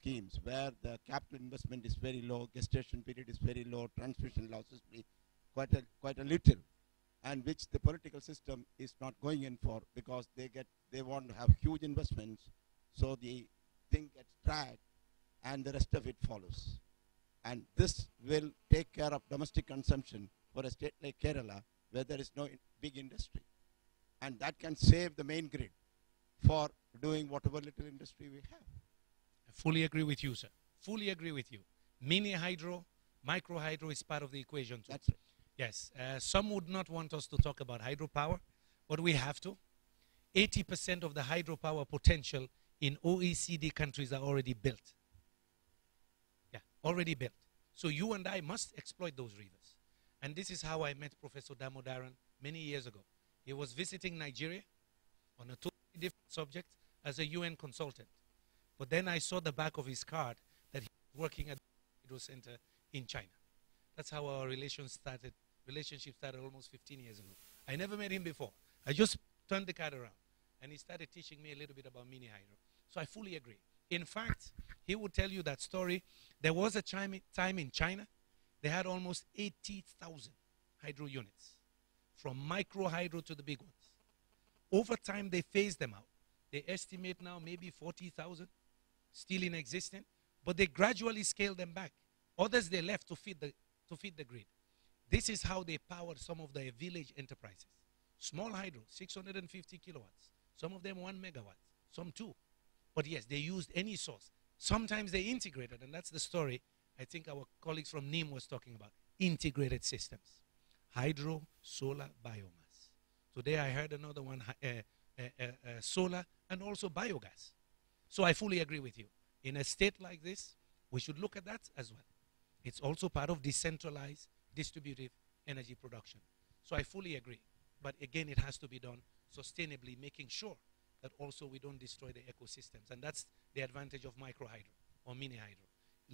schemes where the capital investment is very low, gestation period is very low, transmission losses be quite a little, and which the political system is not going in for because they want to have huge investments, so the thing gets dragged and the rest of it follows. And this will take care of domestic consumption for a state like Kerala where there is no big industry. And that can save the main grid for doing whatever little industry we have. I fully agree with you, sir. Fully agree with you. Mini hydro, micro hydro is part of the equation too. That's it. Yes, some would not want us to talk about hydropower, but we have to. 80% of the hydropower potential in OECD countries are already built. Yeah, already built. So you and I must exploit those rivers. And this is how I met Professor Damodaran many years ago. He was visiting Nigeria on a totally different subject as a UN consultant. But then I saw the back of his card that he was working at the hydro center in China. That's how our relationship started almost 15 years ago. I never met him before. I just turned the card around, and he started teaching me a little bit about mini hydro. So I fully agree. In fact, he would tell you that story. There was a time in China, they had almost 80,000 hydro units, from micro hydro to the big ones. Over time, they phased them out. They estimate now maybe 40,000 still in existence, but they gradually scaled them back. Others they left to feed the grid. This is how they powered some of their village enterprises. Small hydro, 650 kilowatts. Some of them 1 megawatt, some 2. But yes, they used any source. Sometimes they integrated, and that's the story I think our colleagues from NIM was talking about. Integrated systems. Hydro, solar, biomass. Today I heard another one, solar and also biogas. So I fully agree with you. In a state like this, we should look at that as well. It's also part of decentralized, distributive energy production. So I fully agree. But again, it has to be done sustainably, making sure that also we don't destroy the ecosystems. And that's the advantage of micro hydro or mini hydro.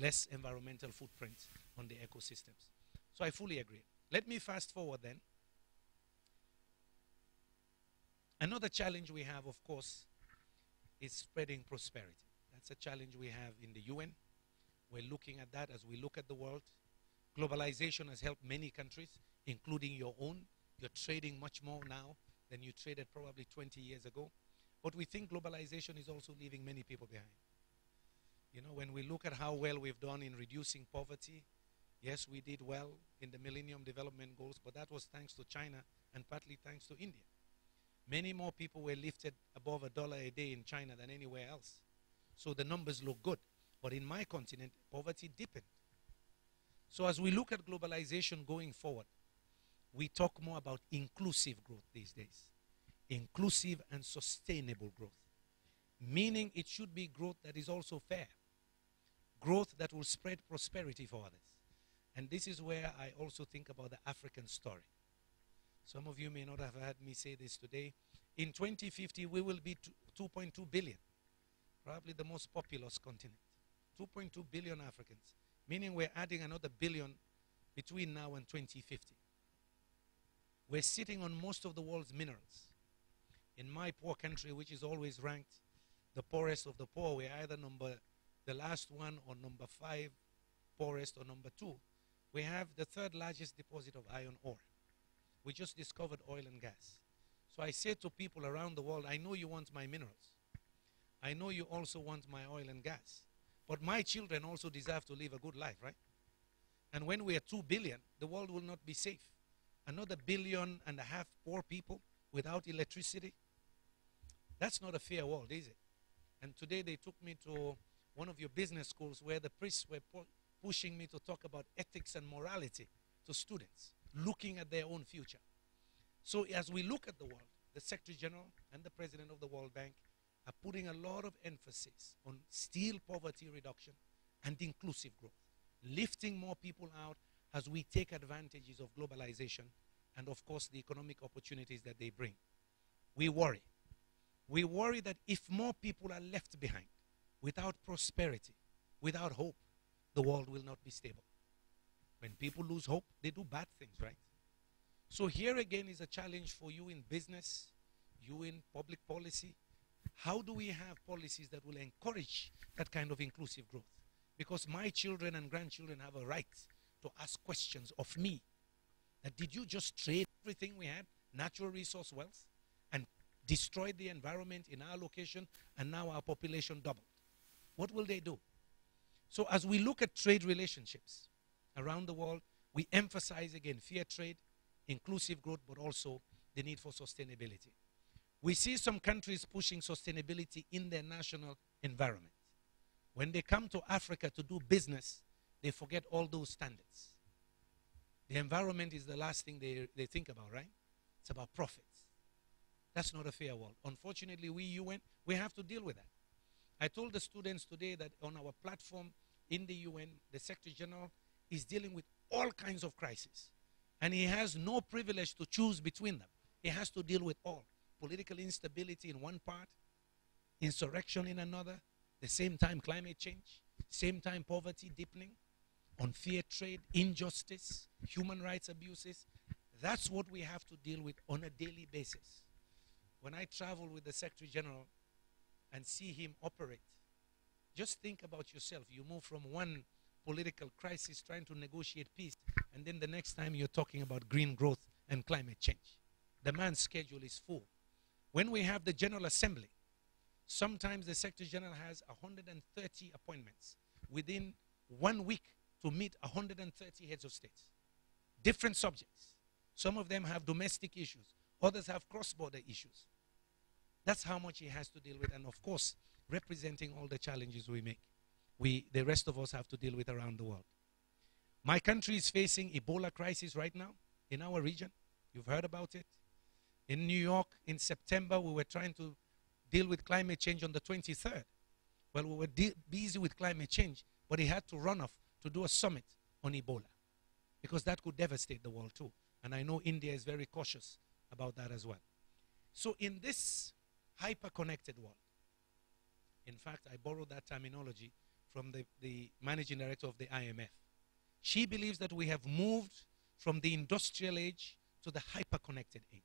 Less environmental footprint on the ecosystems. So I fully agree. Let me fast forward then. Another challenge we have, of course, is spreading prosperity. That's a challenge we have in the UN. We're looking at that as we look at the world. Globalization has helped many countries, including your own. You're trading much more now than you traded probably 20 years ago. But we think globalization is also leaving many people behind. You know, when we look at how well we've done in reducing poverty, yes, we did well in the Millennium Development Goals, but that was thanks to China and partly thanks to India. Many more people were lifted above $1 a day in China than anywhere else. So the numbers look good. But in my continent, poverty deepened. So as we look at globalization going forward, we talk more about inclusive growth these days. Inclusive and sustainable growth. Meaning it should be growth that is also fair. Growth that will spread prosperity for others. And this is where I also think about the African story. Some of you may not have heard me say this today. In 2050, we will be 2.2 billion. Probably the most populous continent. 2.2 billion Africans. Meaning we're adding another billion between now and 2050. We're sitting on most of the world's minerals. In my poor country, which is always ranked the poorest of the poor, we're either the last one or number 5 poorest or number 2. We have the 3rd largest deposit of iron ore. We just discovered oil and gas. So I say to people around the world, I know you want my minerals. I know you also want my oil and gas. But my children also deserve to live a good life, right? And when we are 2 billion, the world will not be safe. Another 1.5 billion poor people without electricity. That's not a fair world, is it? And today they took me to one of your business schools where the priests were pushing me to talk about ethics and morality to students, looking at their own future. So as we look at the world, the Secretary General and the President of the World Bank are putting a lot of emphasis on still poverty reduction and inclusive growth, lifting more people out as we take advantages of globalization and, of course, the economic opportunities that they bring. We worry. We worry that if more people are left behind without prosperity, without hope, the world will not be stable. When people lose hope, they do bad things, right? So here again is a challenge for you in business, you in public policy. How do we have policies that will encourage that kind of inclusive growth? Because my children and grandchildren have a right to ask questions of me. That did you just trade everything we had, natural resource wealth, and destroy the environment in our location, and now our population doubled? What will they do? So as we look at trade relationships around the world, we emphasize again fair trade, inclusive growth, but also the need for sustainability. We see some countries pushing sustainability in their national environment. When they come to Africa to do business, they forget all those standards. The environment is the last thing they think about, right? It's about profits. That's not a fair world. Unfortunately, we UN, we have to deal with that. I told the students today that on our platform in the UN, the Secretary General is dealing with all kinds of crises. And he has no privilege to choose between them. He has to deal with all. Political instability in one part, insurrection in another, the same time climate change, same time poverty deepening, unfair trade, injustice, human rights abuses. That's what we have to deal with on a daily basis. When I travel with the Secretary General and see him operate, just think about yourself. You move from one political crisis trying to negotiate peace, and then the next time you're talking about green growth and climate change. The man's schedule is full. When we have the General Assembly, sometimes the Secretary General has 130 appointments within 1 week to meet 130 heads of states. Different subjects. Some of them have domestic issues. Others have cross-border issues. That's how much he has to deal with. And of course, representing all the challenges we make. The rest of us have to deal with around the world. My country is facing Ebola crisis right now in our region. You've heard about it. In New York, in September, we were trying to deal with climate change on the 23rd. Well, we were busy with climate change, but he had to run off to do a summit on Ebola because that could devastate the world too. And I know India is very cautious about that as well. So in this hyper-connected world, in fact, I borrowed that terminology from the managing director of the IMF. She believes that we have moved from the industrial age to the hyper-connected age.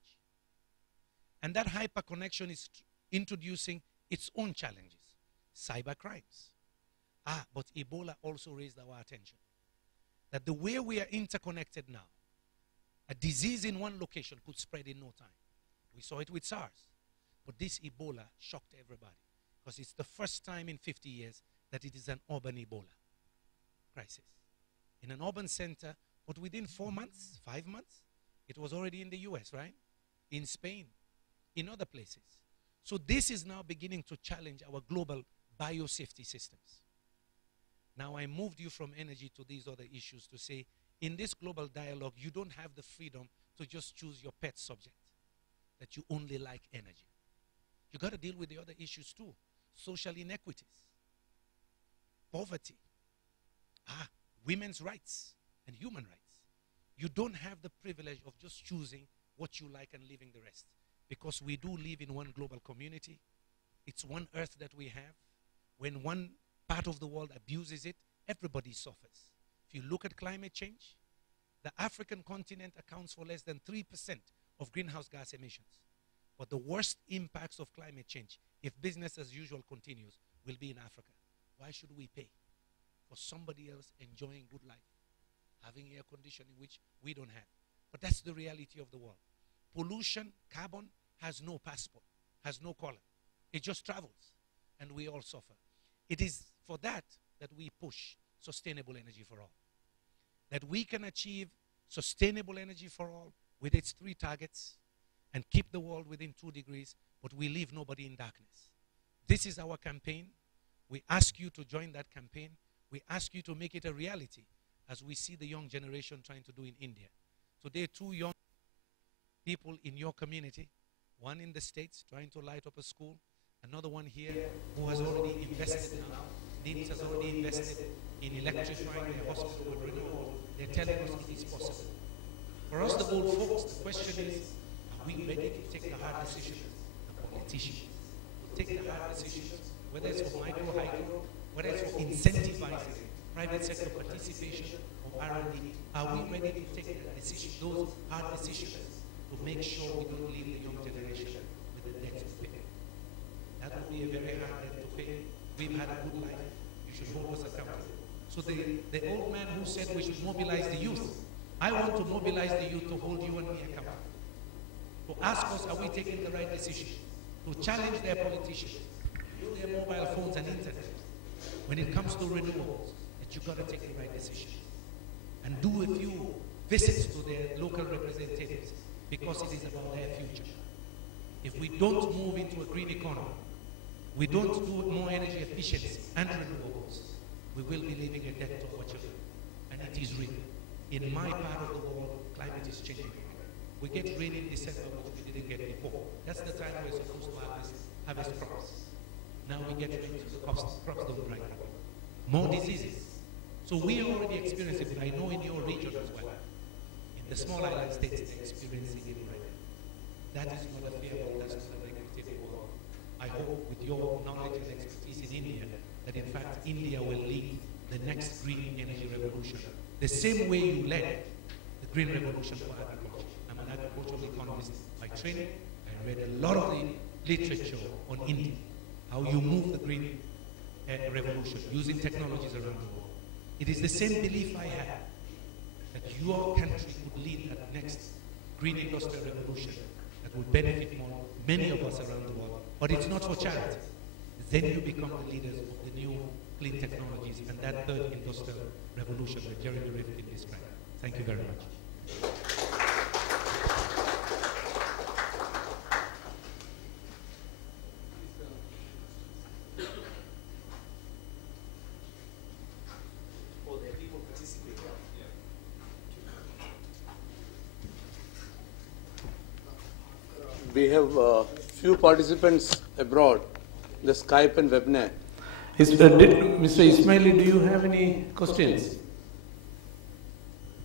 And that hyper-connection is introducing its own challenges. Cyber crimes. But Ebola also raised our attention. That the way we are interconnected now, a disease in one location could spread in no time. We saw it with SARS. But this Ebola shocked everybody because it's the first time in 50 years that it is an urban Ebola crisis. In an urban center, but within 4 months, 5 months, it was already in the US, right? In Spain, in other places. So this is now beginning to challenge our global biosafety systems. Now I moved you from energy to these other issues to say, in this global dialogue, you don't have the freedom to just choose your pet subject, that you only like energy. You got to deal with the other issues too. Social inequities, poverty, women's rights and human rights. You don't have the privilege of just choosing what you like and leaving the rest. Because we do live in one global community. It's one earth that we have. When one part of the world abuses it, everybody suffers. If you look at climate change, the African continent accounts for less than 3% of greenhouse gas emissions. But the worst impacts of climate change, if business as usual continues, will be in Africa. Why should we pay for somebody else enjoying good life, having air conditioning, which we don't have? But that's the reality of the world. Pollution, carbon, has no passport, has no color. It just travels, and we all suffer. It is for that that we push sustainable energy for all. That we can achieve sustainable energy for all with its 3 targets and keep the world within 2 degrees, but we leave nobody in darkness. This is our campaign. We ask you to join that campaign. We ask you to make it a reality as we see the young generation trying to do in India. Today, 2 young people in your community, one in the States trying to light up a school, another one here who has already invested now. NIMS has already invested in electrifying their hospital with renewable. They're telling us it is possible. For us, the old folks, the question is, are we ready to take the hard decisions? The politicians will take the hard decisions, whether it's for micro-hydro, whether it's for incentivizing private sector participation or R&D. Are we ready to take the decision, those hard decisions, to make sure we don't leave the young generation with a debt to pay? That would be a very hard debt to pay. We've had a good life. You should hold us accountable. So the old man who said we should mobilize the youth, I want to mobilize the youth to hold you and me accountable. To ask us, are we taking the right decision? To challenge their politicians, use their mobile phones and internet. When it comes to renewables, that you've got to take the right decision. And do a few visits to their local representatives, because it is about their future. If we don't move into a green economy, we don't do more energy efficiency and renewables, renewables, we will be living a death of our children. And it is real. In my part of the world, climate is changing. We get rain in December, which we didn't get before. That's the time we're supposed to harvest crops. Now we get rain, so the crops don't dry up. More diseases. So we are already experiencing it, but I know in your region as well. In the small island states, they're experiencing it right now. That is not a fair world, that's not a negative world. I hope with your knowledge and expertise in India, that in fact India will lead the next green energy revolution. The same way you led the green revolution for agriculture. I'm an agricultural economist by training. I read a lot of the literature on India, how you move the green revolution using technologies around the world. It is the same belief I have that your country would lead that next green industrial revolution that will benefit many of us around the world. But it's not for charity. Then you become the leaders of the new clean technologies and that third industrial revolution that Jeremy Rifkin described. Thank you very much. We have few participants abroad, the Skype and webinar. Mr. Ismaili, do you have any questions?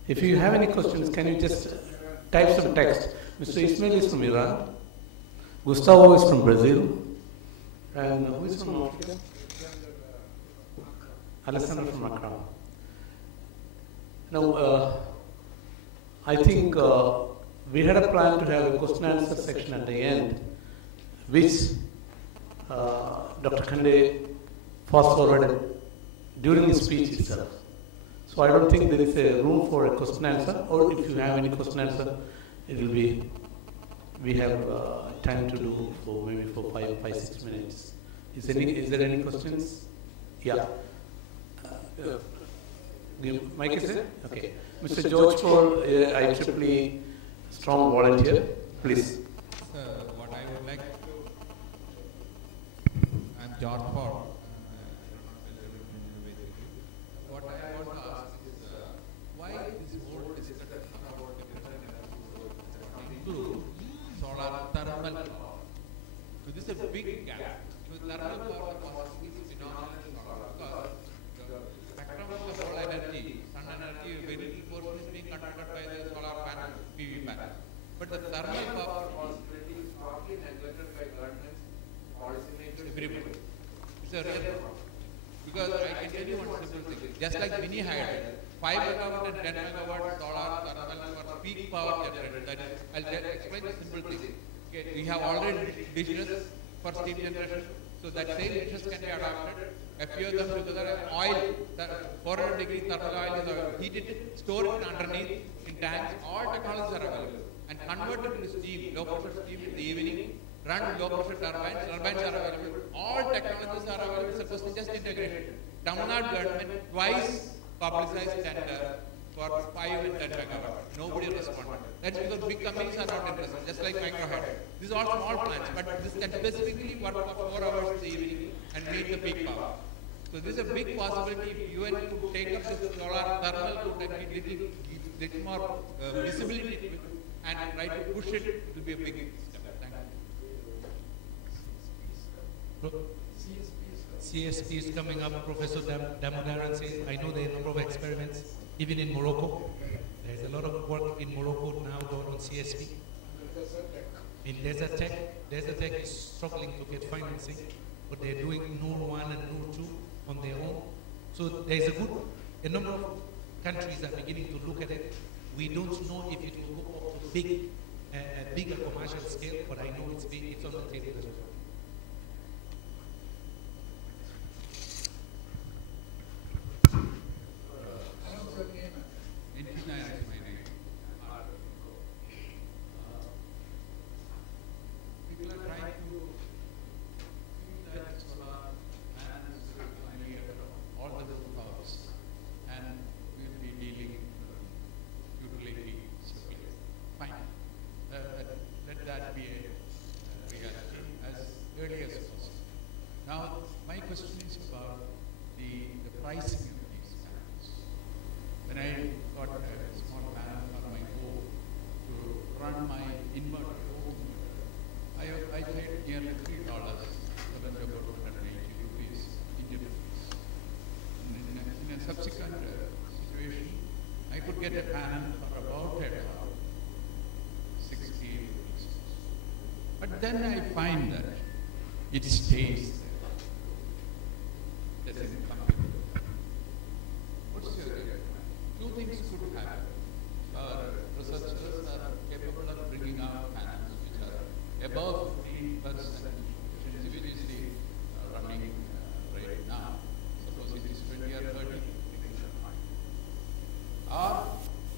If you have any questions, can you just type some text? Mr. Ismaili is from Iran. Gustavo is from Brazil. And who is from Africa? Alessandro from Accra. Now, I think we had a plan to have a question and answer section at the end, which Dr. Khande fast forwarded during his speech itself. So I don't think there is a room for a question and answer, or if you have any question and answer, it will be, we have time to do for maybe for 5-6 minutes. Is there any questions? Yeah. Mic is there? Okay. Mr. George Paul, IEEE strong volunteer, please. What I would like to, I'm George Paul. What I want to ask is, why this whole discussion about include solar thermal power? So this is a big gap. So thermal power possibly is phenomenal because the spectrum of the whole energy, sun energy, very little portion is being conducted by the solar panel, PV panel. But the thermal power possibility is partly neglected by governments, policymakers, everybody. It's a real problem. Because I can tell you one simple thing. Just like mini hydro, 5 megawatt and 10 megawatt solar thermal for peak power generated. That is, I'll explain the simple thing. Okay, we have already dishes for steam generation. So that same dishes can be adapted. A few of them together, oil, 400-degree thermal oil is heated, stored underneath in tanks. All technologies are available. And converted into steam, low pressure steam in the evening, run low pressure turbines are available. All technologies are available, it's supposed to just integrate. Tamil Nadu government twice publicized tender for 5 and 10 megawatt. Nobody responded. That's because big companies are not interested, just like microhydro. These are all small plants, but this can specifically work for 4 hours in the evening and meet the peak power. So this is a big possibility. If UN could take up the solar thermal, could give little more visibility and try to push it, it will be a big step. Thank you. CSP is coming up. Professor Damodaran says, I know there are a number of experiments, even in Morocco. There's a lot of work in Morocco now done on CSP. In Desert Tech is struggling to get financing, but they're doing Noor 1 and Noor 2 on their own. So there's a number of countries are beginning to look at it. We don't know if it will go up to bigger commercial scale, but I know it's big, it's on the table as well. Let that be a reality. As run my inverter. I paid nearly $3, around about 180 rupees, Indian rupees. In a subsequent situation, I could get a panel for about $10, 60 rupees. But then I find that it stays there. Doesn't come. What's your recommendation? Two things could happen. Our researchers are capable of bringing out panels which are above 15% efficiency, which is the running rate now. Suppose it is 20 or 30, or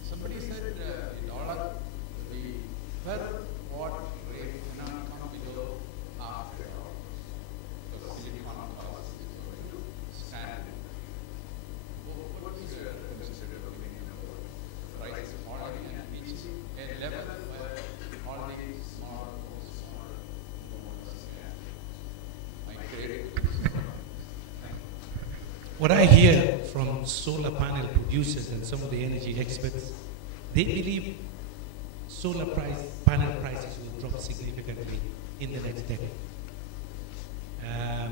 somebody said the dollar, the per watt rate cannot come below half $1. Because silicon cost is going to stand. What is your considered opinion about price falling and reaching a level where all the small owners can migrate? What I hear from solar panel producers and some of the energy experts, they believe panel prices will drop significantly in the next decade.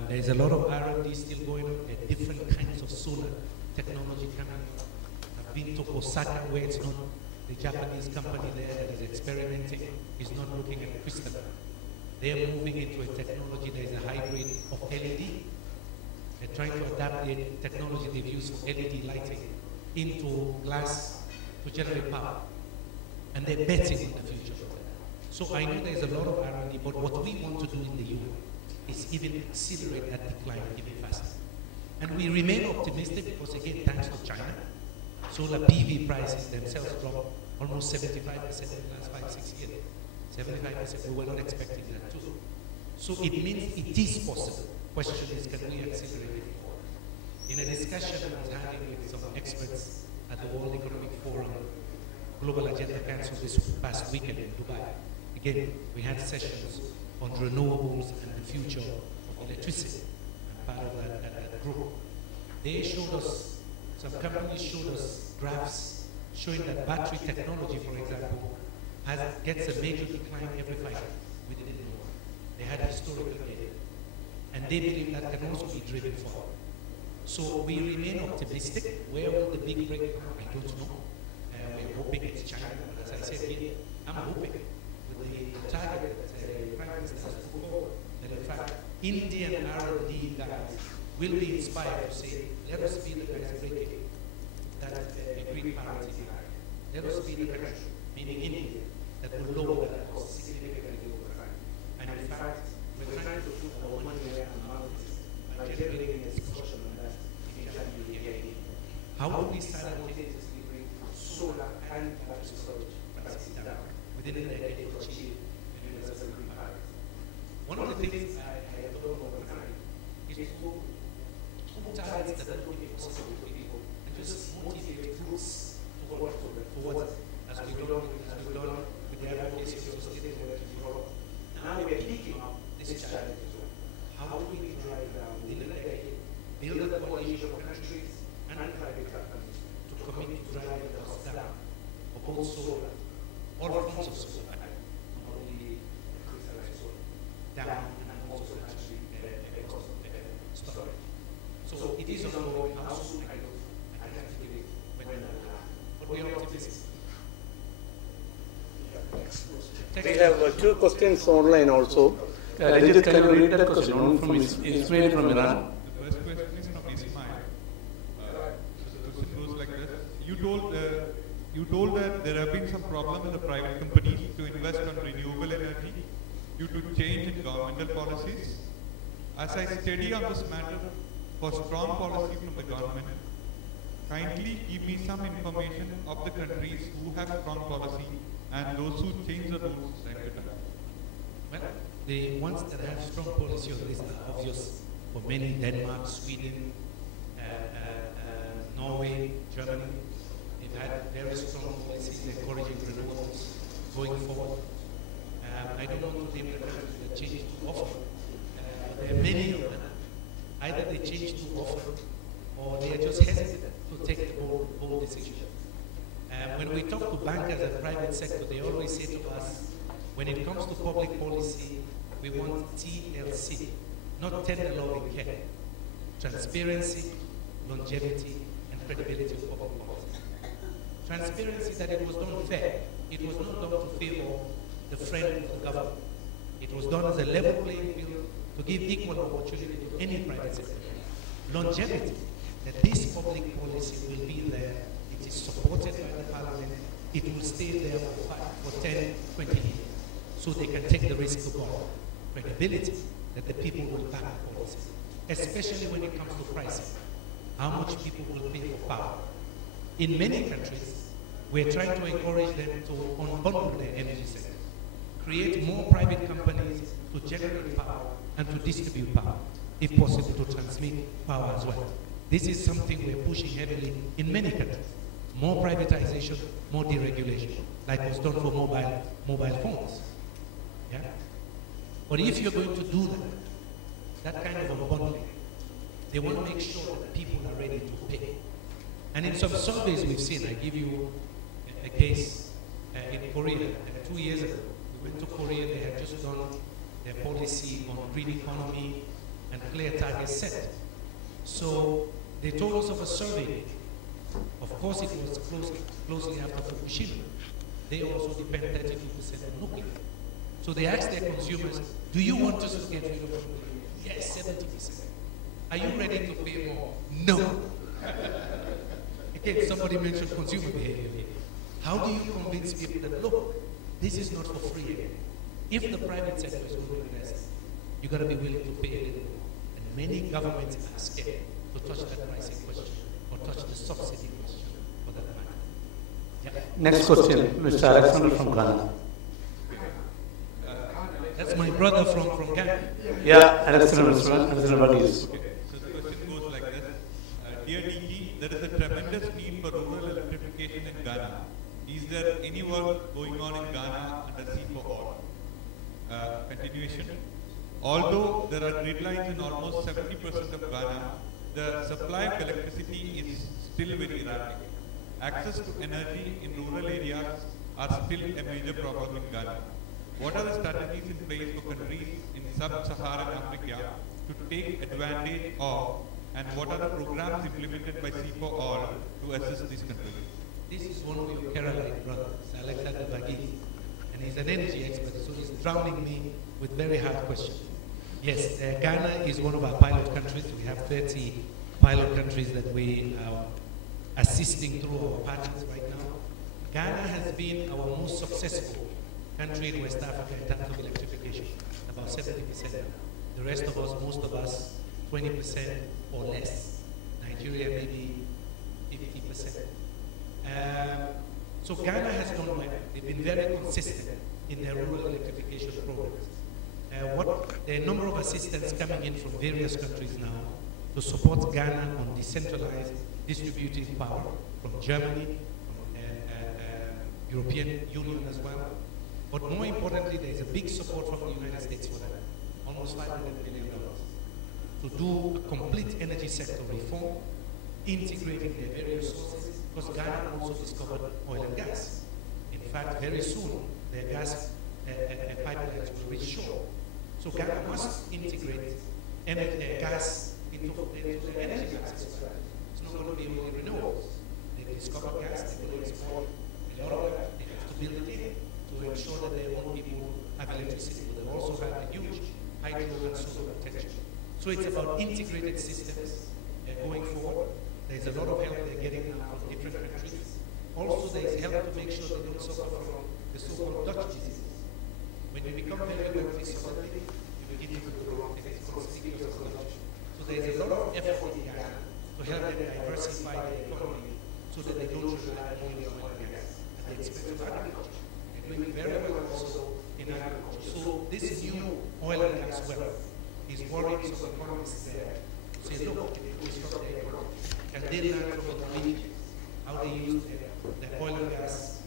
There's a lot of R&D still going on at different kinds of solar technology coming. I've been to Osaka, where it's not the Japanese company there that is experimenting, is not looking at crystal. They are moving into a technology that is a hybrid of LED. They're trying to adapt the technology they've used for LED lighting into glass to generate power. And they're betting on the future of that. So I know there's a lot of R&D, but what we want to do in the UN is even accelerate that decline even faster. And we remain optimistic because, again, thanks to China, solar PV prices themselves dropped almost 75% in the last 5-6 years. 75%, we were not expecting that too. So it means it is possible. Question is, can we accelerate it forward? In a discussion I was having with some experts at the World Economic Forum Global Agenda Council this past weekend in Dubai, again, we had sessions on renewables and the future of electricity. I'm part of that group. They showed us, some companies showed us graphs showing that battery technology, for example, gets a major decline every 5 years within the world. They had historical data. And they believe that can also be driven forward. So we remain optimistic. Where will the big break come? I don't know. We're hoping it's China. As I said here, I'm hoping with the target that Prime Minister has put forward, that in fact Indian R&D guys will be inspired to say, let us be the guys breaking that agreed parity. Let us be the country, meaning India, that will lower that cost significantly over time. And in fact, we're trying to put our money where our mouth is by generating a discussion on that in January. How do we simultaneously bring solar and battery storage prices down within a decade to achieve universal green parity? One of the things I have done over time is to put targets that will be possible for people and just motivate groups to work towards it, as we've done with the advocacy of sustainable energy for all. Now we're picking up this challenge as well. How do we drive down within a decade, build a coalition of countries and private companies to commit to driving the cost down of both solar, all forms of solar, not only crystallized solar, down and also actually cost storage. So it is ongoing. How soon I can't give it when that will happen. But we are optimistic. We have 2 questions online also. Rajat, can you read that question? One from Ismail from Iran. The first question is from Ismail. The question goes like this. You told that there have been some problems in the private companies to invest on renewable energy due to change in governmental policies. As I study on this matter for strong policy from the government, kindly give me some information of the countries who have strong policy and those who change the rules time to time. Well, the ones that have strong policy on this are obvious for many: Denmark, Sweden, Norway, Germany. They've had very strong policies encouraging renewables going forward. I don't want to name the countries that change too often. There are many of them. Either they change too often or they are just hesitant to take the bold decision. When we talk to bankers and private sector, they always say to us, when it comes to public policy, we want TLC, not tender loving care. Transparency, longevity, and credibility of public policy. Transparency that it was done fair. It was not done to favor the friend of the government. It was done as a level playing field to give equal opportunity to any private sector. Longevity, that this public policy will be there. It is supported by the parliament. It will stay there for 10, 20 years. So they can take the risk to borrow. Credibility, that the people will back the policy. Especially when it comes to pricing. How much people will pay for power. In many countries, we're trying to encourage them to unbundle their energy sector. Create more private companies to generate power and to distribute power, if possible to transmit power as well. This is something we're pushing heavily in many countries. More privatization, more deregulation, like was done for mobile phones. Yeah? But if you're going to do that kind of unbundling, they want to make sure that people are ready to pay. And in some surveys we've seen, I give you a case in Korea 2 years ago. We went to Korea, they had just done their policy on green economy and clear targets set. So they told us of a survey. Of course it was closely after Fukushima. They also depend 32% on nuclear. So they asked their consumers, do you want us to get rid of nuclear? Yes, 70%. Are you ready to pay more? No. Again, somebody mentioned consumer behavior. How do you convince people that, look, this is not for free? If the private sector is going to invest, you've got to be willing to pay a little more. And many governments are scared to touch that pricing question or touch the subsidy question for that matter. Yeah. Next question, Mr. Alexander from Ghana. That's my brother from Ghana. Yeah, Alexander Varghese. Okay, so the question goes like this. Dear DG, there is a tremendous need for rural electrification in Ghana. Is there any work going on in Ghana under C for All? Continuation. Although there are grid lines in almost 70% of Ghana, the supply of electricity is still very erratic. Access to energy in rural areas are still a major problem in Ghana. What are the strategies in place for countries in sub-Saharan Africa to take advantage of, and what are the programs implemented by C4All to assist these countries? This is one of your Kerala brothers, Alexander Varghese, and he's an energy expert, so he's drowning me with very hard questions. Yes, Ghana is one of our pilot countries. We have 30 pilot countries that we are assisting through our partners right now. Ghana has been our most successful country in West Africa in terms of electrification, about 70%. The rest of us, most of us, 20% or less. Nigeria maybe 50%. So Ghana has done well. They've been very consistent in their rural electrification programs. There are a number of assistance coming in from various countries now to support Ghana on decentralized distributing power from Germany, from European Union as well. But more importantly, there is a big support from the United States for that, almost $500 billion, to do a complete energy sector reform, integrating their various sources, because Ghana also discovered oil and gas. In fact, very soon, their gas pipelines will reach shore. So Ghana must integrate gas into the energy mix. It's not going to be only renewables. They've discovered gas, they're going to export a lot of that. They have to build it in to ensure that their own people have electricity. But they also have a huge hydro and solar potential. So it's about integrated systems going forward. There's a lot of help they're getting now from different countries. Also, there's help to make sure they don't suffer from the so-called Dutch diseases. When you become very wealthy suddenly, you begin to do the wrong things. It's called stickers of Dutch. So there's a lot of effort in Ghana to help them diversify their economy so that they don't rely only on oil and gas at the expense of agriculture. They're doing very well also in agriculture. So this new oil and gas wealth is worrying some economists there. Say, look, if we stop the economy, can they learn from the Norwegians how they use their oil and gas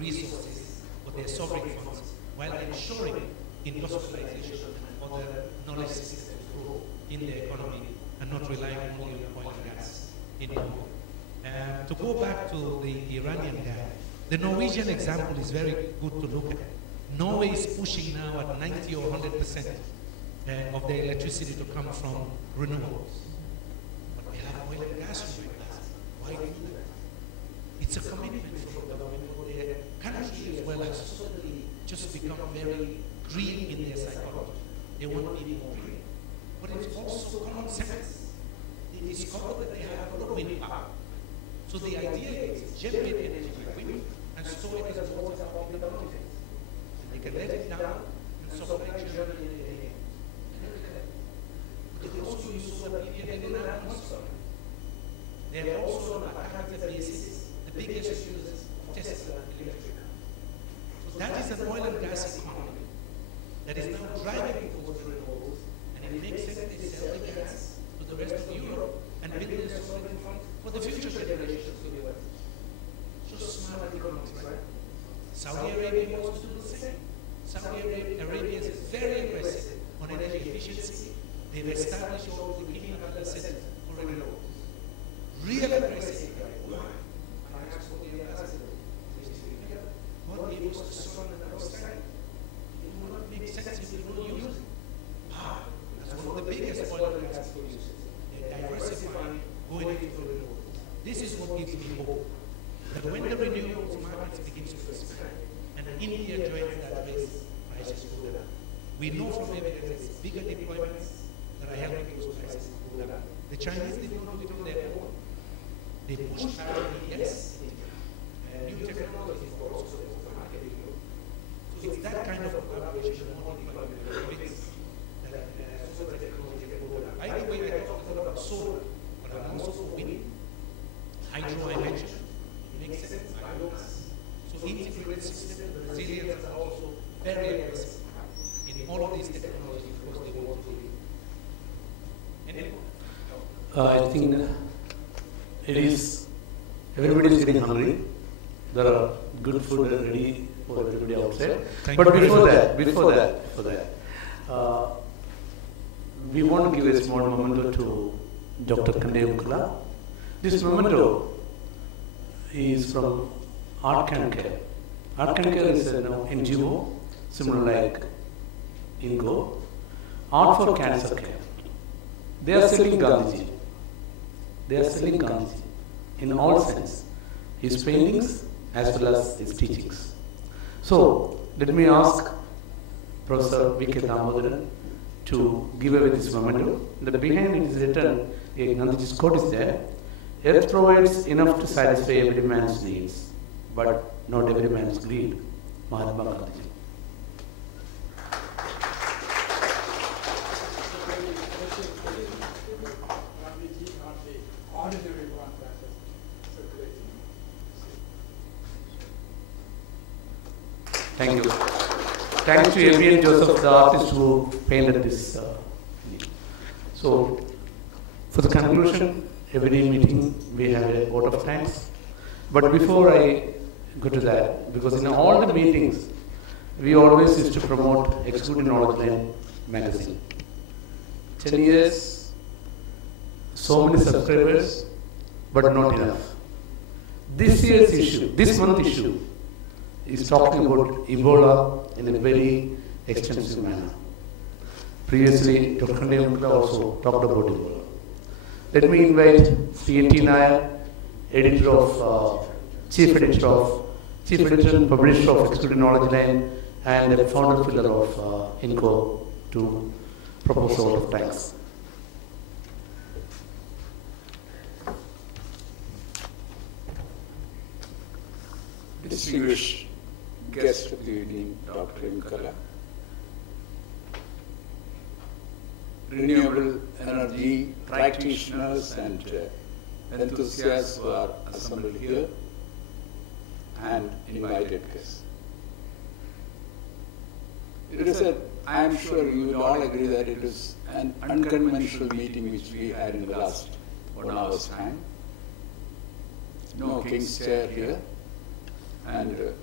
resources for their sovereign funds while ensuring industrialization and other knowledge systems grow in the economy and not relying only on oil and gas in Norway. To go back to the Iranian guy, the Norwegian example is very good to look at. Norway is pushing now at 90 or 100% of their electricity to come from renewables. But we have oil and gas right now. Why do that? It's a commitment from the government. The country as well has suddenly just become very green in their psychology. They want to be more green. But it's also common sense. They discovered that they have a lot of wind power. So the idea is generate energy with wind and store it as water up in the mountains. And they can let it down and supply Germany in the day. But they also use solar PV and they don't have much solar. They are also on a per capita basis the biggest users of Tesla electric. So that is an oil and gas economy that is now driving towards renewables, and it makes sense they sell the gas to the rest of Europe and build their solar fund for the future generations of the US. Just smart economics, right? Saudi Arabia wants to do the same. Saudi Arabia is very aggressive on energy efficiency. They've established all the King Abdullah centers for renewables. Real aggressive. Why? I asked for the ambassador. God gave us the sun and the sky. It will not make sense if we don't use it. That's one of the biggest oil and gas producers. They're diversifying, going into renewables. This is what gives me hope. That when the renewables market begins to expand, and India joins that race, prices go down. We know from evidence bigger deployments that are helping those prices go down. The Chinese did not do it on their own. They pushed parity, yes, new technologies were also there for market. So it's that kind of collaboration more deployment that brings that solar technology can go down. By the way, I talked a lot about solar, but I'm also for wind. Hydro I mentioned. Makes sense. Biomass. So integrated system, Brazilians are also very aggressive in all of these technologies because they want to live. I think it is, everybody is getting hungry. There are good food ready for everybody outside. But before that, we want to give a small memento to Dr. Kandeyamkala. This memento is from Art Can Care. Art Can Care is an NGO, similar like Ingcore. Art for Cancer Care. They are selling Gandhiji. They are selling Gandhiji in all sense. His paintings as well as his teachings. So, let me ask Professor V.K. Damodaran to give away this memento. The behind it is written, a Gandhiji's quote is there. Earth provides enough to satisfy every man's needs, but not every man's greed. Mahatma Gandhi. Thank you. Thanks to A.B. and Joseph, the artist who painted this. So, for the conclusion, every meeting we have a vote of thanks. But before I go to that, because in all the meetings, we always used to promote Excluding Knowledge Line magazine. 10 years, so many subscribers, but not enough. This year's issue, this month's issue, is talking about Ebola in a very extensive manner. Previously, Dr. Kandeyamkala also talked about Ebola. Let me invite C.N.T. Nair, editor of, chief editor and publisher of Excluding Knowledge Line, and the founder pillar of Ingcore to propose a vote of thanks. Distinguished guest of the evening, Dr. Imkala, renewable energy practitioners and enthusiasts who are assembled here, and invited guests. It is I am sure you will all agree that it is an unconventional meeting which we had in the last 1 hour's time. No king's chair here, and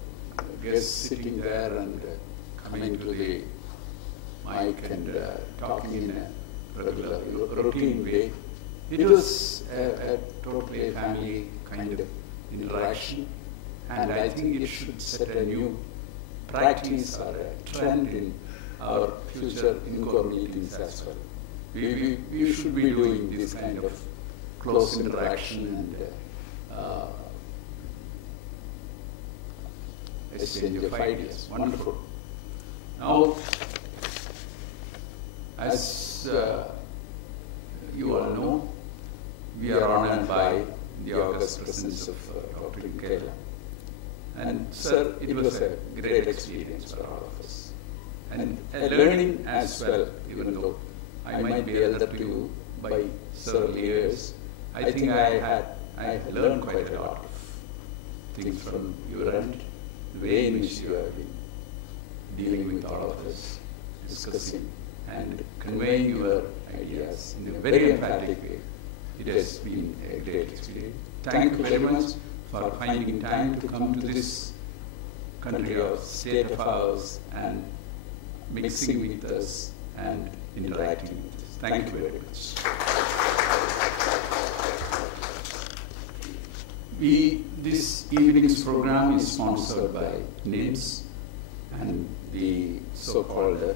guests sitting there and coming to the mic and talking in a regular, routine way. It was a totally family kind of interaction, and I think it should set a new practice or a trend in our future Ingcore meetings as well. We should be doing this kind of close interaction and exchange of ideas. Wonderful. Now, as you all know, we are honored by the august presence of Dr. Ingcore. And sir, it was a great experience for all of us. And a learning as well, even though I might be elder to you by several years. I think I had learned quite a lot of things from your end, the way in which you have been dealing with all of us, discussing and conveying your ideas in a very emphatic way. It has been a great experience. Thank you very much for finding time to come to this country of state of ours and mixing with us and interacting with us. Thank you very much. This evening's program is sponsored by NIMS and the so-called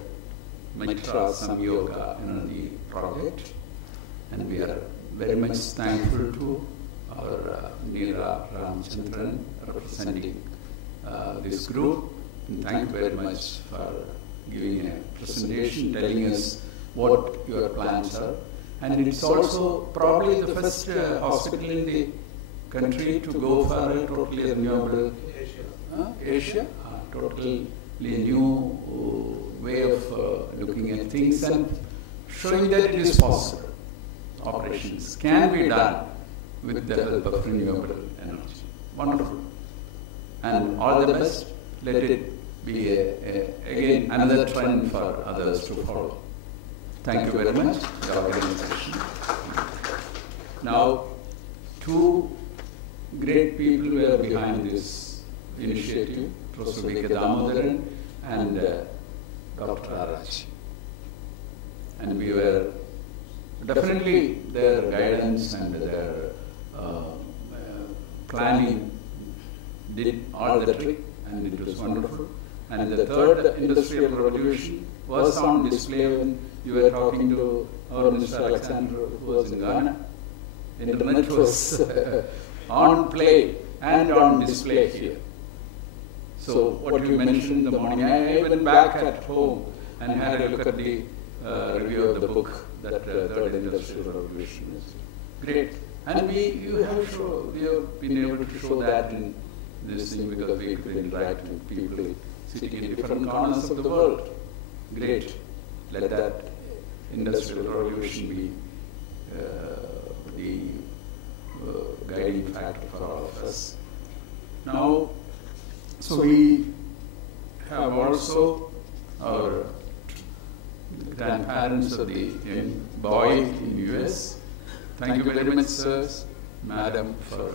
Mitra Samyoga Energy Project, and we are very much thankful to our Neera Ramchandran representing this group. And thank you very much for giving a presentation, telling us what your plans are. And it's also probably the first hospital in the country to go for a totally renewable Asia, totally new way of looking at things and showing that it is possible. Operations can be done with the help of renewable energy. Wonderful. And all the best. Let it be, again, another trend for others to follow. Thank you very much, the organization. Now, two great people were behind this initiative, Professor V.K. Damodaran and Dr. Araj. And we were definitely their guidance and their planning did all the trick, and it was wonderful. And the third industrial revolution was on display when you were talking to our Mr. Alexander, who was in Ghana. Internet was on play and on display here. So what you mentioned in the morning, I went back at home and had a look at the review of the book that Third Industrial Revolution is. Great. And we have been able to show that in this thing because we could interact with people sitting in different corners of the world. Great. Let that industrial revolution be the guiding factor for all of us. Now, so we have also our grandparents of the young boy in US. Thank you very much, sirs, madam, for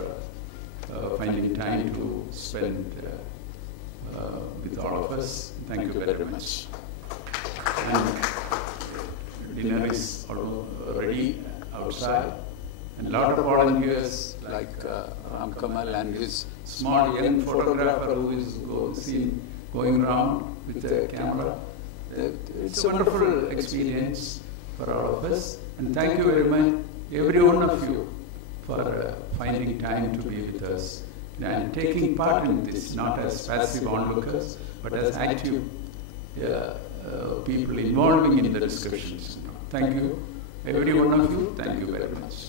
finding time to spend with all of us. Thank you very much. And dinner is already outside. And a lot of volunteers like Ram Kamal and his small young photographer who is seen going around with the camera. It's a wonderful experience for all of us. And thank you very much, every one of you, for finding time to be with us and taking part in this, not as passive onlookers, but as active people involving in the discussions. Thank you, every one of you. Thank you very much.